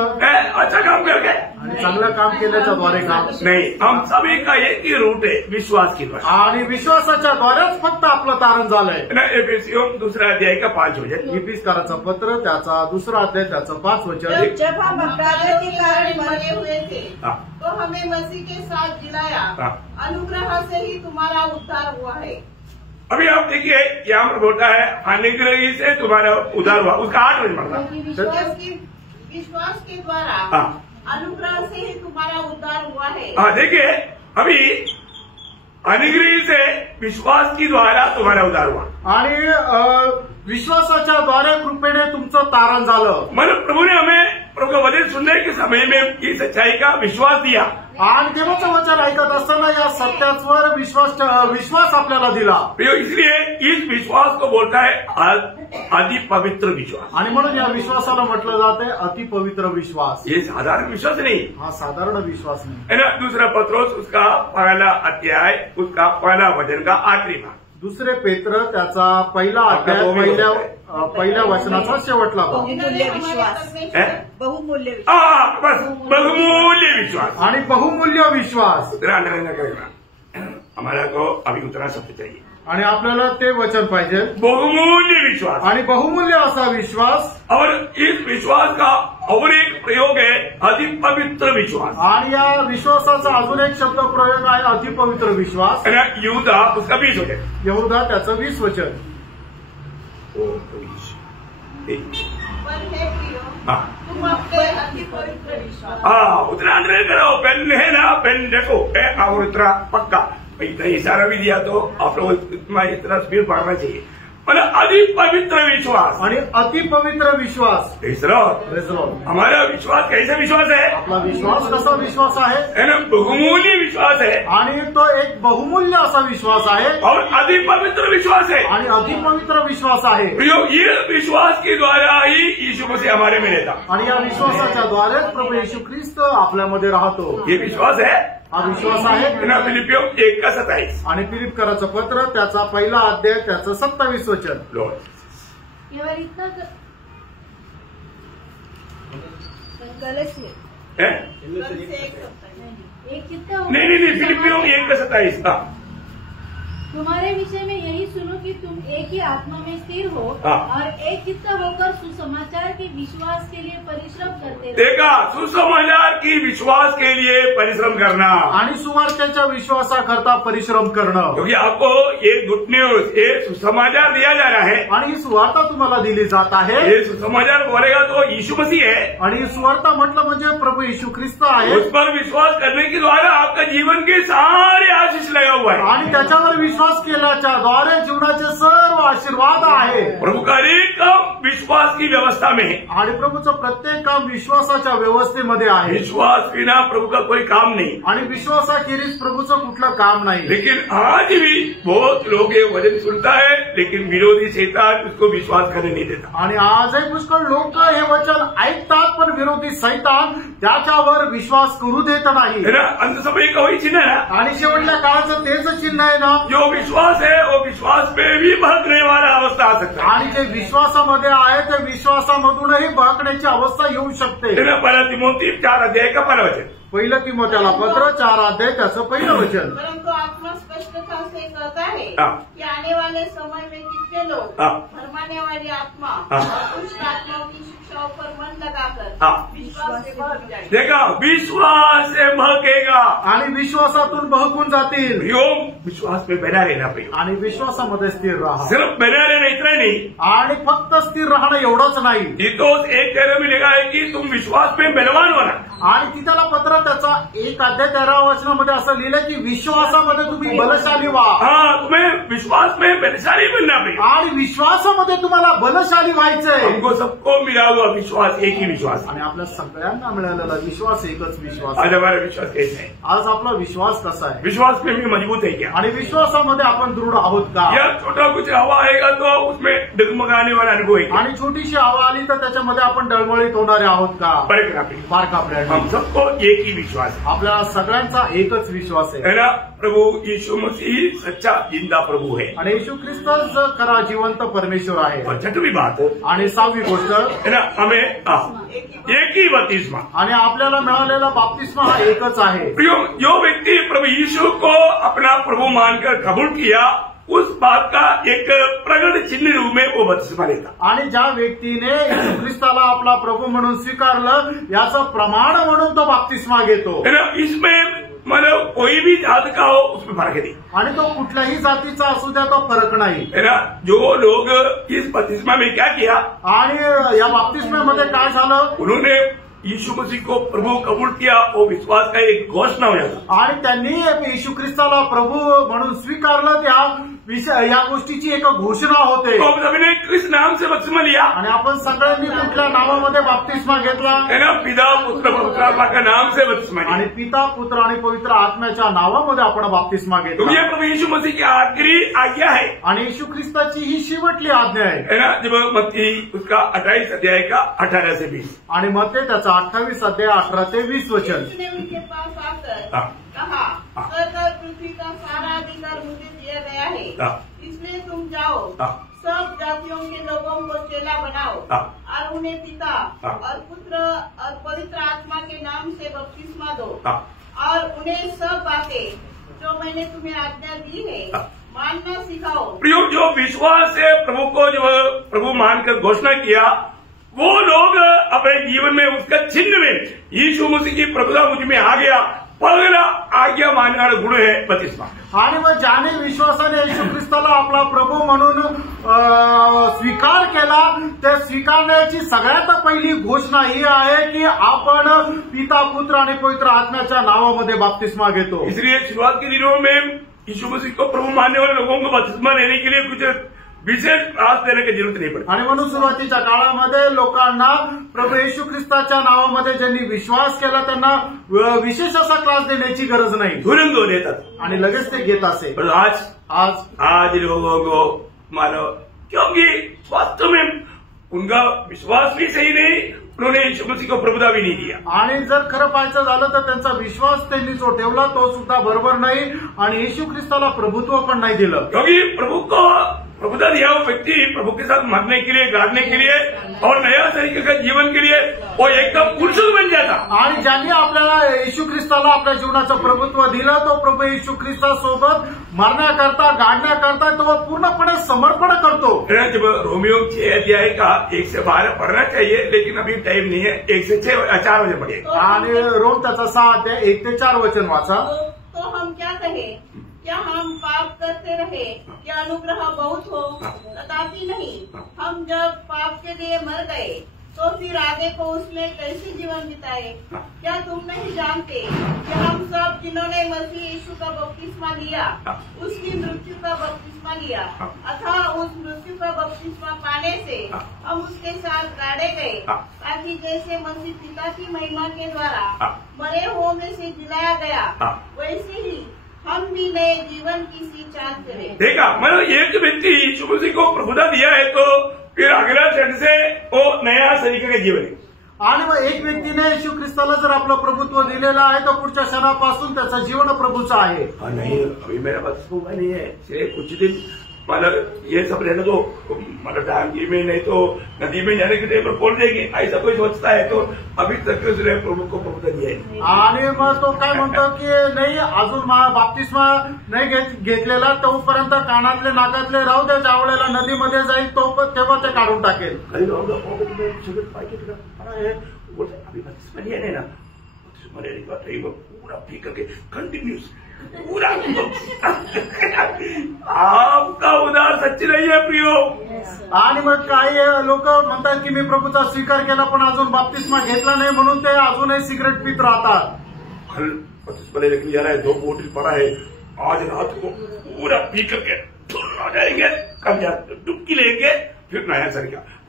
अच्छा काम करके आणि चांगलं काम केल्याच्या द्वारे का? नहीं, हम सभी का एक ही रूट है, विश्वास की द्वारा। आणि विश्वासाच्या द्वारेच फक्त आपलं तारण झालंय। एफिसियों 2 अध्याय का 5 वचन। इफिसकाराचं पत्र त्याचा 2 अध्याय त्याचं 5 वचन। जब हम अपराधों के कारण मरे हुए थे हाँ। तो हमें मसीह के साथ जिलाया, हाँ। अनुग्रह से ही तुम्हारा उद्धार हुआ है। अभी आप देखिए यहाँ पर बोलता है अनुग्रह से तुम्हारा उद्धार हुआ, उसका 8 वचन पढ़ता है। विश्वास के द्वारा हाँ। अनुग्रह से ही तुम्हारा उद्धार हुआ है। हाँ, देखिए अभी अनुग्रह से विश्वास की द्वारा तुम्हारा उद्धार हुआ। आणि विश्वासाच्या द्वारे कृपेने तुमचं तारण झालं। मतलब प्रभु ने हमें प्रभु का वचन सुनने के समय में इस सच्चाई का विश्वास दिया। आणि देवाचं वचन ऐकत असताना या सत्यावर विश्वास आपल्याला दिला। इसलिए इस विश्वास को बोलता है अति पवित्र विश्वास। आणि म्हणून या विश्वासाला म्हटलं जाते अति पवित्र विश्वास। ये साधारण विश्वास नहीं, हा साधारण विश्वास नाही है ना। 2 पत्रोस उसका 1 अध्याय उसका 1 वचन का 8वीं भाग। 2 पेत्र त्याचा 1 अध्याय पहिल्या वचनाचा शेवटला भाग। बहुमूल्य विश्वास। बहुमूल्य विश्वास। हाँ, बस बहुमूल्य विश्वास। आणि बहुमूल्य विश्वास। हमारा को अभी उतना शब्द चाहिए आणि आपल्याला ते वचन पाहिजे, बहुमूल्य विश्वास। आणि बहुमूल्य असा विश्वास। और इस विश्वास का और एक प्रयोग है अति पवित्र विश्वास। आणि या विश्वासाचा अजून एक शब्द प्रयोग आहे अति पवित्र विश्वास। यहूदा उसका 20 वचन। यहूदा त्याचं 20 वचन। पर हे प्रियो, हाँ, तुम अपने अति पवित्र विश्वास। हाँ, उतना अंदर करो, पेन है ना, पेन देखो और उतना पक्का इतना इशारा भी दिया तो आप लोग इतना स्पीड पढ़ना चाहिए। मतलब अति पवित्र विश्वास आणि अति पवित्र विश्वास। हमारा विश्वास कैसा विश्वास है? आपला विश्वास कसा विश्वास आहे? ना, बहुमूल्य विश्वास है। आणि तो एक बहुमूल्य असा विश्वास आहे और अति पवित्र विश्वास है। आणि अति पवित्र विश्वास आहे। ये विश्वास के द्वारा ही यीशु मसीह हमारे में रहता। आणि या विश्वासाच्या द्वारे प्रभू येशू ख्रिस्त आपल्यामध्ये राहतो। ये विश्वास है, हा विश्वास आहे। फिलिपियों 1 का 27। आणि फिलिपकराचं पत्र त्याचा 1 अध्याय त्याचं 27 वचन। केवळ इतना एक चित्त नहीं, फिलिपियों 1 का 27। तुम्हारे विषय में यही सुनो कि तुम एक ही आत्मा में स्थिर हो और एक चित्त होकर सुसमाचार के विश्वास के लिए परिश्रम करते रहो। देखा, सुसमाचार की विश्वास के लिए परिश्रम करना आणि सुवार्तेच्या विश्वासाकरता परिश्रम करणं। क्योंकि आपको ये गुड न्यूज, ये सुसमाचार दिया जा रहा है। आणि ही सुवार्ता तुम्हाला दिली जात आहे। ये सुसमाचार बोलेगा तो यीशु मसीह है। आणि ही सुवार्ता म्हटलं म्हणजे प्रभू येशू ख्रिस्त आहे। उस पर विश्वास करने के द्वारा आपका जीवन के सारे आशीष लगा हुआ है। आणि त्याच्यावर विश्वास केल्याच्या द्वारे जीवनाचे सर्व आशीर्वाद आहे। प्रभु का एक काम विश्वास की व्यवस्था में है आणि प्रभूचं प्रत्येक काम विश्वासाच्या व्यवस्थेमध्ये आहे. विश्वास बिना प्रभु का कोई काम नहीं. आणि विश्वासाखेरीज प्रभूचं कुठलं काम नाही. लेकिन आज भी बहुत लोग ये वचन सुनता है लेकिन विरोधी शैतान उसको विश्वास करने नहीं देता. आणि आजही पुष्कळ लोक हे वचन ऐकतात पण विरोधी सैतान त्याच्यावर विश्वास करू देत नाही. अंत समय का वही चिन्ह है आणि शेवटल्या काळाचं तेच चिन्ह आहे ना. जो विश्वास है वो विश्वास पे भी बहकने वाला अवस्था आ सकता है. आणि जे विश्वासामध्ये आहे ते विश्वासामधूनही बहकण्याची अवस्था येऊ शकते. पहिला तिमोथी 4 अध्याय का 15 वचन. पहिलं तिमोथेला पत्र 4 अध्याय त्याचं पहिलं वचन. परंतु आत्मा स्पष्टता से कहता है कि आने वाले समय में कितने लोग भरमाने वाली आत्मा और दुष्ट आत्माओं की शिक्षाओं पर मन लगाकर विश्वास से बहक जाएंगे. देखा, विश्वास से बहकेगा आणि विश्वासातून बहकून जातील. विश्वास में बना रहना पाहिजे आणि विश्वासामध्ये स्थिर राहा. सिर्फ बना रहना इतना नहीं आणि फक्त स्थिर राहणं एवढंच नाही. तीतोस 1:13 में लिखा है कि तुम विश्वास में बलवान होना. आणि ती त्याला पत्र त्याचा 1 अध्याय 13 वचनामध्ये असं लिहिलं की विश्वासामध्ये तुम्ही बलशाली व्हा. तुम्हें विश्वास में बलशाली बनना पाहिजे आणि विश्वासामध्ये तुम्हाला बलशाली व्हायचंय. हमको सबको मिला हुआ विश्वास एक ही विश्वास. आणि आपल्या सगळ्यांना मिळालेला विश्वास एकच विश्वास. आज हमारा विश्वास कैसा है? आज आपला विश्वास कसा आहे? विश्वास में भी मजबूत है क्या? आणि विश्वासामध्ये आपण दृढ आहोत का? या छोटा कुछ हवा आएगा तो उसमें डगमगाने वाला अनुभव है. आणि छोटीशी हवा आली तर त्याच्यामध्ये आपण डळमळीत होणारे आहोत का? बार कापले. हम सबको एक ही विश्वास है. आपल्या सगळ्यांचा एकच विश्वास आहे ना. प्रभु यीशु मसीह सच्चा जिंदा प्रभु है आणि येशू ख्रिस्तच खरा जिवंत परमेश्वर आहे. और छठवीं बात आणि 6वी गोष्ट ना, हमें एक ही बपतिस्मा. आणि आपल्याला मिळालेला बाप्तिस्मा हा एकच आहे. जो व्यक्ति प्रभु यीशु को अपना प्रभु मानकर कबूल किया उस बात का एक प्रगट चिन्ह रूप में वो बपतिस्मा लेता. आणि ज्या व्यक्तीने येशू ख्रिस्ताला आपला प्रभू म्हणून स्वीकारलं याचं प्रमाण म्हणून तो बाप्तिस्मा घेतो. इसमें मतलब कोई भी जात का हो उसमें फर्क नहीं. आणि तो कुठल्याही जातीचा असू द्या तो फरक नाही. जो लोग इस बपतिस्मा में क्या किया आणि या बाप्तिस्म्यामध्ये काय झालं? उन्होंने यीशु मसीह को प्रभु कबूल किया वो विश्वास का एक घोषणा हो जाता. आणि त्यांनी येशू ख्रिस्ताला प्रभू म्हणून स्वीकारलं या गोष्टीची एक घोषणा होते. किस नाम से बपतिस्मा लिया? आणि आपण सगळ्यांनी कुठल्या नावामध्ये बाप्तिस्मा घेतला? पिता पुत्र पवित्र आत्मा का नाम से बपतिस्मा. आणि पिता पुत्र आणि पवित्र आत्म्याच्या नावामध्ये आपण बाप्तिस्मा घेतला. ये प्रभु यीशु मसीह की आखिरी आज्ञा है. आणि येशू ख्रिस्ताची ही शेवटली आज्ञा आहे ना. जब मत्ती उसका 28 अध्याय का 18 से 20 आणि मत्ती त्याचा 28 अध्याय 18 ते 20 वचन. उसने उनके पास आकर कहा, स्वर्ग और पृथ्वी का सारा अधिकार मुझे दिया गया है. इसलिए तुम जाओ, सब जातियों के लोगों को चेला बनाओ और उन्हें पिता और पुत्र और पवित्र आत्मा के नाम से बपतिस्मा दो और उन्हें सब बातें जो मैंने तुम्हें आज्ञा दी है मानना सिखाओ. जो विश्वास है प्रभु को जो प्रभु मानकर घोषणा किया वो लोग अपने जीवन में उसका चिन्ह में यीशु मसीह की प्रभुता मुझ में आ गया. पहिला आज्ञा मानणारा गुण आहे बपतिस्मा. आणि मग ज्याने विश्वासाने येशू ख्रिस्ताला आपला प्रभू म्हणून स्वीकार केला त्या स्वीकारण्याची सगळ्यात पहिली घोषणा ही आहे की आपण पिता पुत्र आणि पवित्र आत्म्याच्या नावामध्ये बाप्तिस्मा घेतो. इसलिए शुरुआत के दिनों में यीशु मसीह को प्रभु मानने वाले लोगों को बपतिस्मा लेने के लिए कुछ विशेष त्रास देने की जरूरत नहीं पडती. आणि म्हणून सुरुवातीच्या काळामध्ये लोकांना प्रभू येशू ख्रिस्ताच्या नावामध्ये ज्यांनी विश्वास केला त्यांना विशेष असा त्रास देण्याची गरज नाही. तुरंत देतात आणि लगेच ते घेत असे. आज लोगों को मानो क्योंकि वास्तव में उनका विश्वास भी सही नहीं, उन्होंने यीशु मसीह को प्रभुता भी नहीं दिया. आणि जर खरं पाहायचं झालं तर त्यांचा विश्वास त्यांनी जो ठेवला तो सुद्धा बरोबर नाही आणि येशू ख्रिस्ताला प्रभुत्व पण नाही दिलं. क्योंकि प्रभु को प्रभुता दिया हुआ व्यक्ति प्रभु के साथ मरने के लिए, गाड़ने के लिए और नया तरीके का जीवन के लिए वो एकदम पुरुष बन जाता. आणि ज्यांनी आपल्याला येशू ख्रिस्ताला आपल्या जीवनाचं प्रभुत्व दिलं तो प्रभू येशू ख्रिस्तासोबत मरण्याकरता, गाडण्याकरता तो पूर्णपणे समर्पण करतो. जब रोमियो 6 अध्याय का 1 से 12 पढ़ना चाहिए लेकिन अभी टाइम नहीं है. 1 से 4 बजे पढ़िए. आणि रोम त्याचा 6 अध्याय 1 ते 4 वचन वाचा. तो हम क्या कहें? क्या हम पाप करते रहे क्या अनुग्रह बहुत हो? कदापि नहीं. हम जब पाप के लिए मर गए तो फिर आगे को उसमें कैसे जीवन बिताए? क्या तुम नहीं जानते कि हम सब जिन्होंने मसीह यीशु का बपतिस्मा लिया उसकी मृत्यु का बपतिस्मा लिया, अथवा उस मृत्यु का बपतिस्मा पाने से हम उसके साथ गाड़े गए, ताकि जैसे मसीह पिता की महिमा के द्वारा मरे हुओं में से जिलाया गया, वैसे ही हम भी नए जीवन की सी चाल करें। देखा, मतलब एक व्यक्ति यीशु मसीह को प्रभुता दिया है तो फिर अगला क्षण से वो नया तरीके का जीवन है। आणि मग एक व्यक्तीने येशू ख्रिस्ताला जर आपलं प्रभुत्व दिलेलं आहे तर पुढच्या क्षणापासून त्याचं जीवन प्रभूचं आहे। नहीं, अभी मेरा पास हुआ नहीं है, कुछ दिन मतलब ये सब रहने दो, मतलब टांगी में नहीं तो नदी में जाने के टाइम पर बोल देंगे, ऐसा कोई सोचता है तो अभी तक उसने प्रभु को प्रभुता दिया है। आणि मग तो काय म्हणतो की नाही अजून बाप्तिस्मा नाही घेतलेला, तोपर्यंत कानातले नाकातले राहू द्या, ज्या वेळेला नदीमध्ये जाईल तो तेव्हा ते काढून टाकेल। अभी बाप्तिस्मा लिया नहीं ना, बाप्तिस्मा लेने के बाद वो पूरा पी करके कंटिन्यूस पूरा आपका उदार सच्ची नहीं है प्रियो। आणि मग काही लोक म्हणतात की मी प्रभूचा स्वीकार केला पण अजून बाप्तिस्मा घेतला नाही म्हणून ते अजूनही सिगरेट पीत राहतात। कल बाप्तिस्मा लेने के लिए जा रहा है, 2 बोतल पड़ा है, आज रात को पूरा पी करके आ जाएंगे, कल डुबकी लेंगे, फिर नया सर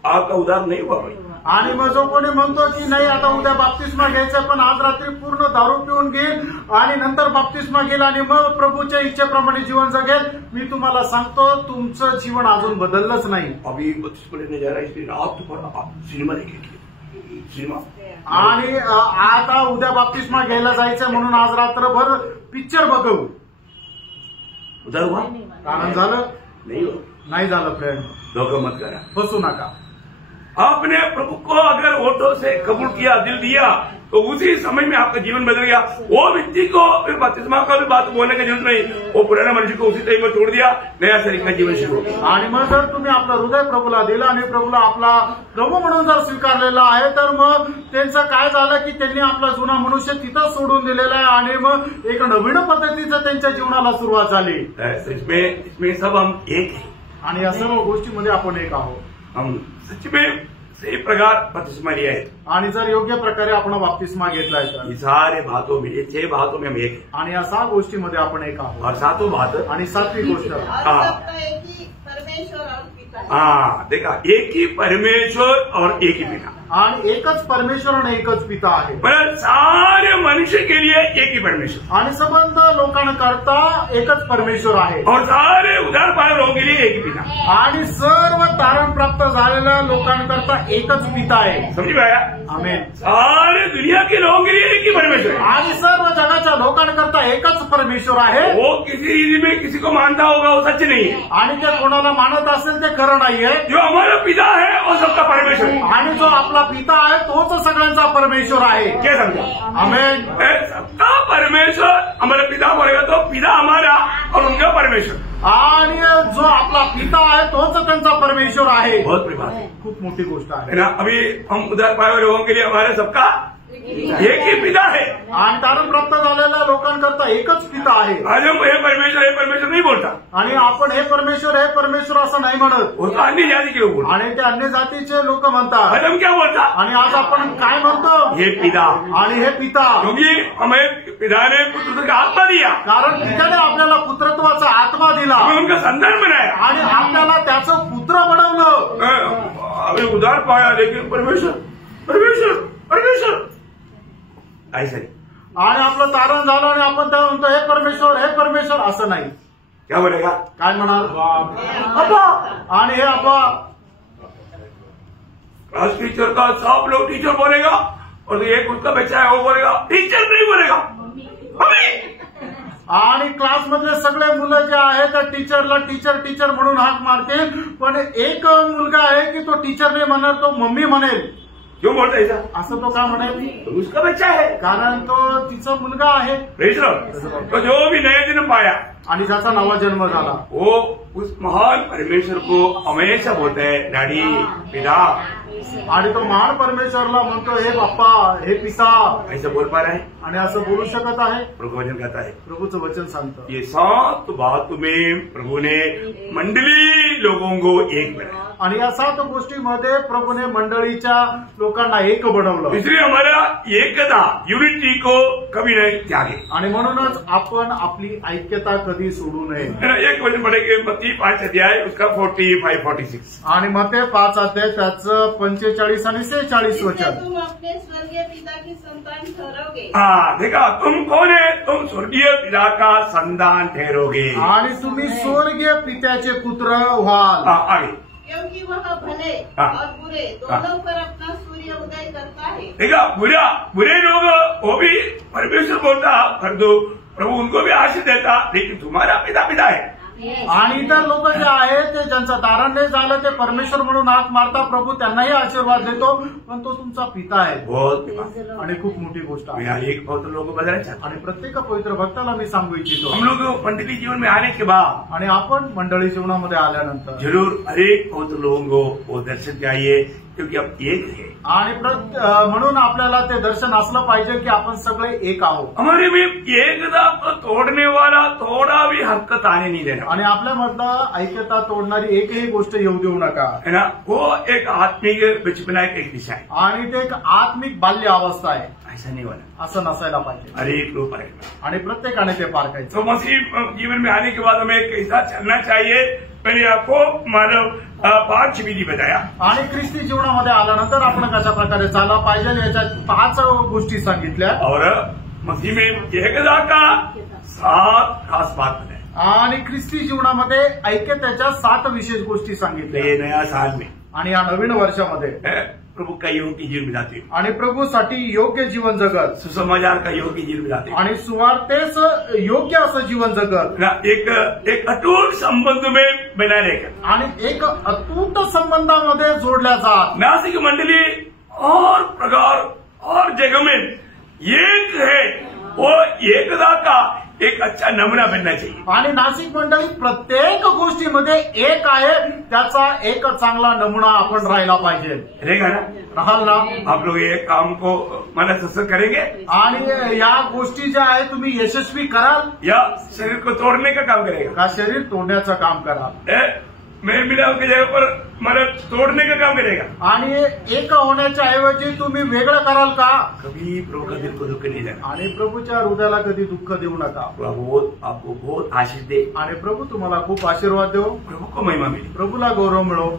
आपका उदार नहीं हुआ भाई। आणि मग जो कोणी म्हणतो की नाही आता उद्या बाप्तिस्मा घ्यायचा पण आज रात्री पूर्ण दारू पिऊन घेईल आणि नंतर बाप्तिस्मा घेईल आणि मग प्रभूच्या इच्छेप्रमाणे जीवन जगेल, मी तुम्हाला सांगतो तुमचं जीवन अजून बदललंच नाही। अभी बाप्तिस्मा लेने जा रहा है, इसलिए रात भर सिनेमा देखेंगे, सिनेमा, आणि आता उद्या बाप्तिस्मा घ्यायला जायचं म्हणून आज रात्रभर पिक्चर बघू। उदार हुआ? कारण झालं नाही झालं फ्रेंड, धोखा मत करा, फसू नका। आपने प्रभु को अगर होठों से कबूल किया, दिल दिया, तो उसी समय में आपका जीवन बदल गया। वो व्यक्ति को फिर बपतिस्मा का भी बात बोलने की जरूरत नहीं, वो पुराना मनुष्य को उसी टाइम में छोड़ दिया, नया शरीर का जीवन शुरू हो गया। आणि मग जर तुम्ही आपलं हृदय प्रभूला दिलं आणि प्रभूला आपला प्रभू म्हणून जर स्वीकारलेला आहे तर मग त्यांचं काय झालं की त्यांनी आपला जुना मनुष्य तिथं सोडून दिलेला आहे आणि मग एक नवीन पद्धतीचं त्यांच्या जीवनाला सुरुवात झाली। इसमें सब हम एक है आणि या सर्व गोष्टीमध्ये आपण एक आहोत। हम सच में सही प्रकार बपतिस्मा लिया है आणि जर योग्य प्रकारे आपण बाप्तिस्मा घेतलाय तर सारे बातों में, 6 बातों में हम एक है आणि या 6 गोष्टीमध्ये आपण एक आहोत। और 7वीं बात आणि 7वी गोष्ट परमेश्वर और पिता। हाँ देखा, एक ही परमेश्वर और एक ही पिता, आणि एकच परमेश्वर आणि एकच पिता आहे। पर सारे मनुष्य के लिए एक ही परमेश्वर आणि संबंध लोकांकरता एकच परमेश्वर आहे और सारे उद्धार पाए लोगों के लिए एक ही पिता, आणि सर्व तारण प्राप्त झालेल्या लोकांकरता एकच पिता आहे। समझ में आया? आमेन। सारे दुनिया के लोगों के लिए एक ही परमेश्वर है आणि सर्व जगाच्या लोकांकरता एकच परमेश्वर आहे। वो किसी में किसी को मानता होगा वो सच नहीं है, आणि ते कोणाला मानत असेल ते खरं नाहीये। जो हमारा पिता है वो सबका परमेश्वर है आणि जो आपला पिता आहे तोच सगळ्यांचा परमेश्वर आहे। क्या समझा? आमेन। सबका परमेश्वर हमारा पिता बोलेगा तो पिता हमारा और उनका परमेश्वर, आणि जो आपला पिता आहे तोच त्यांचा परमेश्वर आहे। बहुत बड़ी बात है, खूप मोठी गोष्ट आहे ना। अभी हम उद्धार पाए हुए लोगों के लिए हमारे सबका एक ही पिता है, आणि तारण प्राप्त झालेल्या लोकांकरता एकच पिता आहे। आज हम हे परमेश्वर नहीं बोलता, आणि आपण हे परमेश्वर असं नाही म्हणत, वो तो अन्य जाति के लोग बोलते, आणि ते अन्य जातीचे लोक म्हणतात। आज हम क्या बोलता? आणि आज आपण काय म्हणतो? हे पिता, आणि हे पिता, क्योंकि हमें पिता ने पुत्र का आत्मा दिया, कारण पित्याने आपल्याला पुत्रत्वाचा आत्मा दिला, हमें उनका संतान बनाया आणि आपल्याला त्याचं पुत्र बनवलं। अभी उद्धार पाया लेकिन परमेश्वर ऐसा नहीं, आणि आपलं तारण झालं आणि आपण त्याला म्हणतो हे परमेश्वर असं नाही। क्या बोलेगा? काय म्हणाल? अब्बा। आणि हे अब्बा, क्लास टीचर का सब लोग टीचर बोलेगा और एक उसका बच्चा है वो बोलेगा टीचर नहीं बोलेगा मम्मी। आणि क्लासमधले सगळे मुलं जे आहेत त्या टीचरला टीचर म्हणून हाक मारतील, पण एक मुलगा आहे की तो टीचर नाही म्हणणार, तो मम्मी म्हणेल। क्यों बोलता ऐसा? असं तो का म्हणेल? तो उसका बच्चा है, कारण तो तिचा मुलगा आहे। तो जो भी नया जन्म पाया आणि ज्याचा नवा जन्म झाला वो उस महान परमेश्वर को हमेशा बोलता है डैडी, पिता, आणि तो महान परमेश्वरला म्हणतो हे बाप्पा, हे पिता। ऐसा बोल पा रहा है आणि असं बोलू शकत आहे? प्रभु वचन कहता है, प्रभूचं वचन सांगतं ये 7 बातों में प्रभु ने मंडली लोगों को एक बनाया। आणि या 7 गोष्टीमध्ये प्रभूने मंडळीच्या लोकांना एक बनवलं। इसलिए हमारा एकता यूनिटी को कभी नहीं त्यागे। आणि म्हणूनच आपण आपली ऐक्यता कधी सोडू नये। एक वचन पढ़ेंगे मत्ती 5 अध्याय उसका 45-46 आणि मत्ती 5 अध्याय त्याचं 45 आणि 46 वचन। तुम अपने स्वर्गीय पिता की संतान ठहरोगे। हाँ देखा, तुम कौन है? तुम स्वर्गीय पिता का संतान ठहरोगे आणि तुम्ही स्वर्गीय पित्याचे पुत्र व्हाल। आगे, क्योंकि वह भले और बुरे दोनों पर अपना सूर्य उदय करता है। देखा, बुरे लोग वो भी परमेश्वर बोलता, परंतु प्रभु उनको भी आशीष देता, लेकिन तुम्हारा पिता है। आणि इतर लोक जे आहेत ते ज्यांचं तारण नाही झालं ते परमेश्वर म्हणून हाक मारता, प्रभू त्यांनाही आशीर्वाद देतो, पण तो तुमचा पिता आहे। बहुत आणि खूप मोठी गोष्ट आहे। मैं एक पवित्र लोगों को बताना चाहता आणि प्रत्येक पवित्र भक्ताला मी सांगू इच्छितो, हूं, हम लोग मंडली जीवन में आने के बाद आणि आपण मंडळी जीवनामध्ये आल्यानंतर जरूर हर एक पवित्र लोगों को वो दर्शन चाहिए, क्योंकि अब एक है। आणि म्हणून आपल्याला ते दर्शन असलं पाहिजे की आपण सगळे एक आहोत। हमारे में एकता को तोड़ने वाला थोड़ा भी हरकत आने नहीं देना, आणि आपल्यामधलं ऐक्यता तोडणारी एकही गोष्ट येऊ देऊ नका, है ना। वो एक आत्मिक बचपना एक दिशा है, आणि ते एक आत्मिक बाल्य अवस्था आहे, ऐसा नहीं होना। असं नसायला पाहिजे। हर एक लोग पाएगा, आणि प्रत्येकाने ते पारखायचं। तो मसीह जीवन में आने के बाद हमें कैसा चलना चाहिए, मैंने आपको मानव 5 विधि बताया। आणि ख्रिस्ती जीवनामध्ये आल्यानंतर आपण कशा प्रकारे चालला पाहिजे याच्यात 5 गोष्टी सांगितल्या, और मसीह में एकता का 7 खास बात बताया। आणि ख्रिस्ती जीवनामध्ये ऐक्यतेच्या 7 विशेष गोष्टी सांगितल्या। ये नया साल में आणि या नवीन वर्षामध्ये प्रभु का योग्य जीवन बिताते हैं, आणि प्रभूसाठी योग्य जीवन जगत, सुसमाचार का योग्य जीवन बिताते हैं, आणि सुवार्तेच योग्य असं जीवन जगत, ना एक अटूट संबंध में बना रहेगा। आणि एक अतूट संबंधामध्ये जोडल्या जात। नासिक मंडली और प्रकार और जगह में एक है, वो एकता का एक अच्छा नमूना बनना चाहिए। आणि नाशिक मंडळी प्रत्येक गोष्टीमध्ये एक आहे, त्याचा एक चांगला नमुना आपण राहिला पाहिजे। रहेगा ना? राहाल ना? आप लोग ये काम को मन से करेंगे, आणि या गोष्टी ज्या आहे तुम्ही यशस्वी कराल, या शरीर को तोड़ने का काम करेगा? का शरीर तोडण्याचं काम कराल, मेल मिलाप की जगह पर मन तोड़ने का काम करेगा? आणि एक होण्याच्या ऐवजी तुम्ही वेगळं कराल का? कभी प्रभु का दिल को दुख नहीं देना। आणि प्रभूच्या हृदयाला कधी दुःख देऊ नका। प्रभु आपको बहुत आशीष दे, आणि प्रभू तुम्हाला खूप आशीर्वाद देव, प्रभु को महिमा मिले। प्रभूला गौरव मिळो।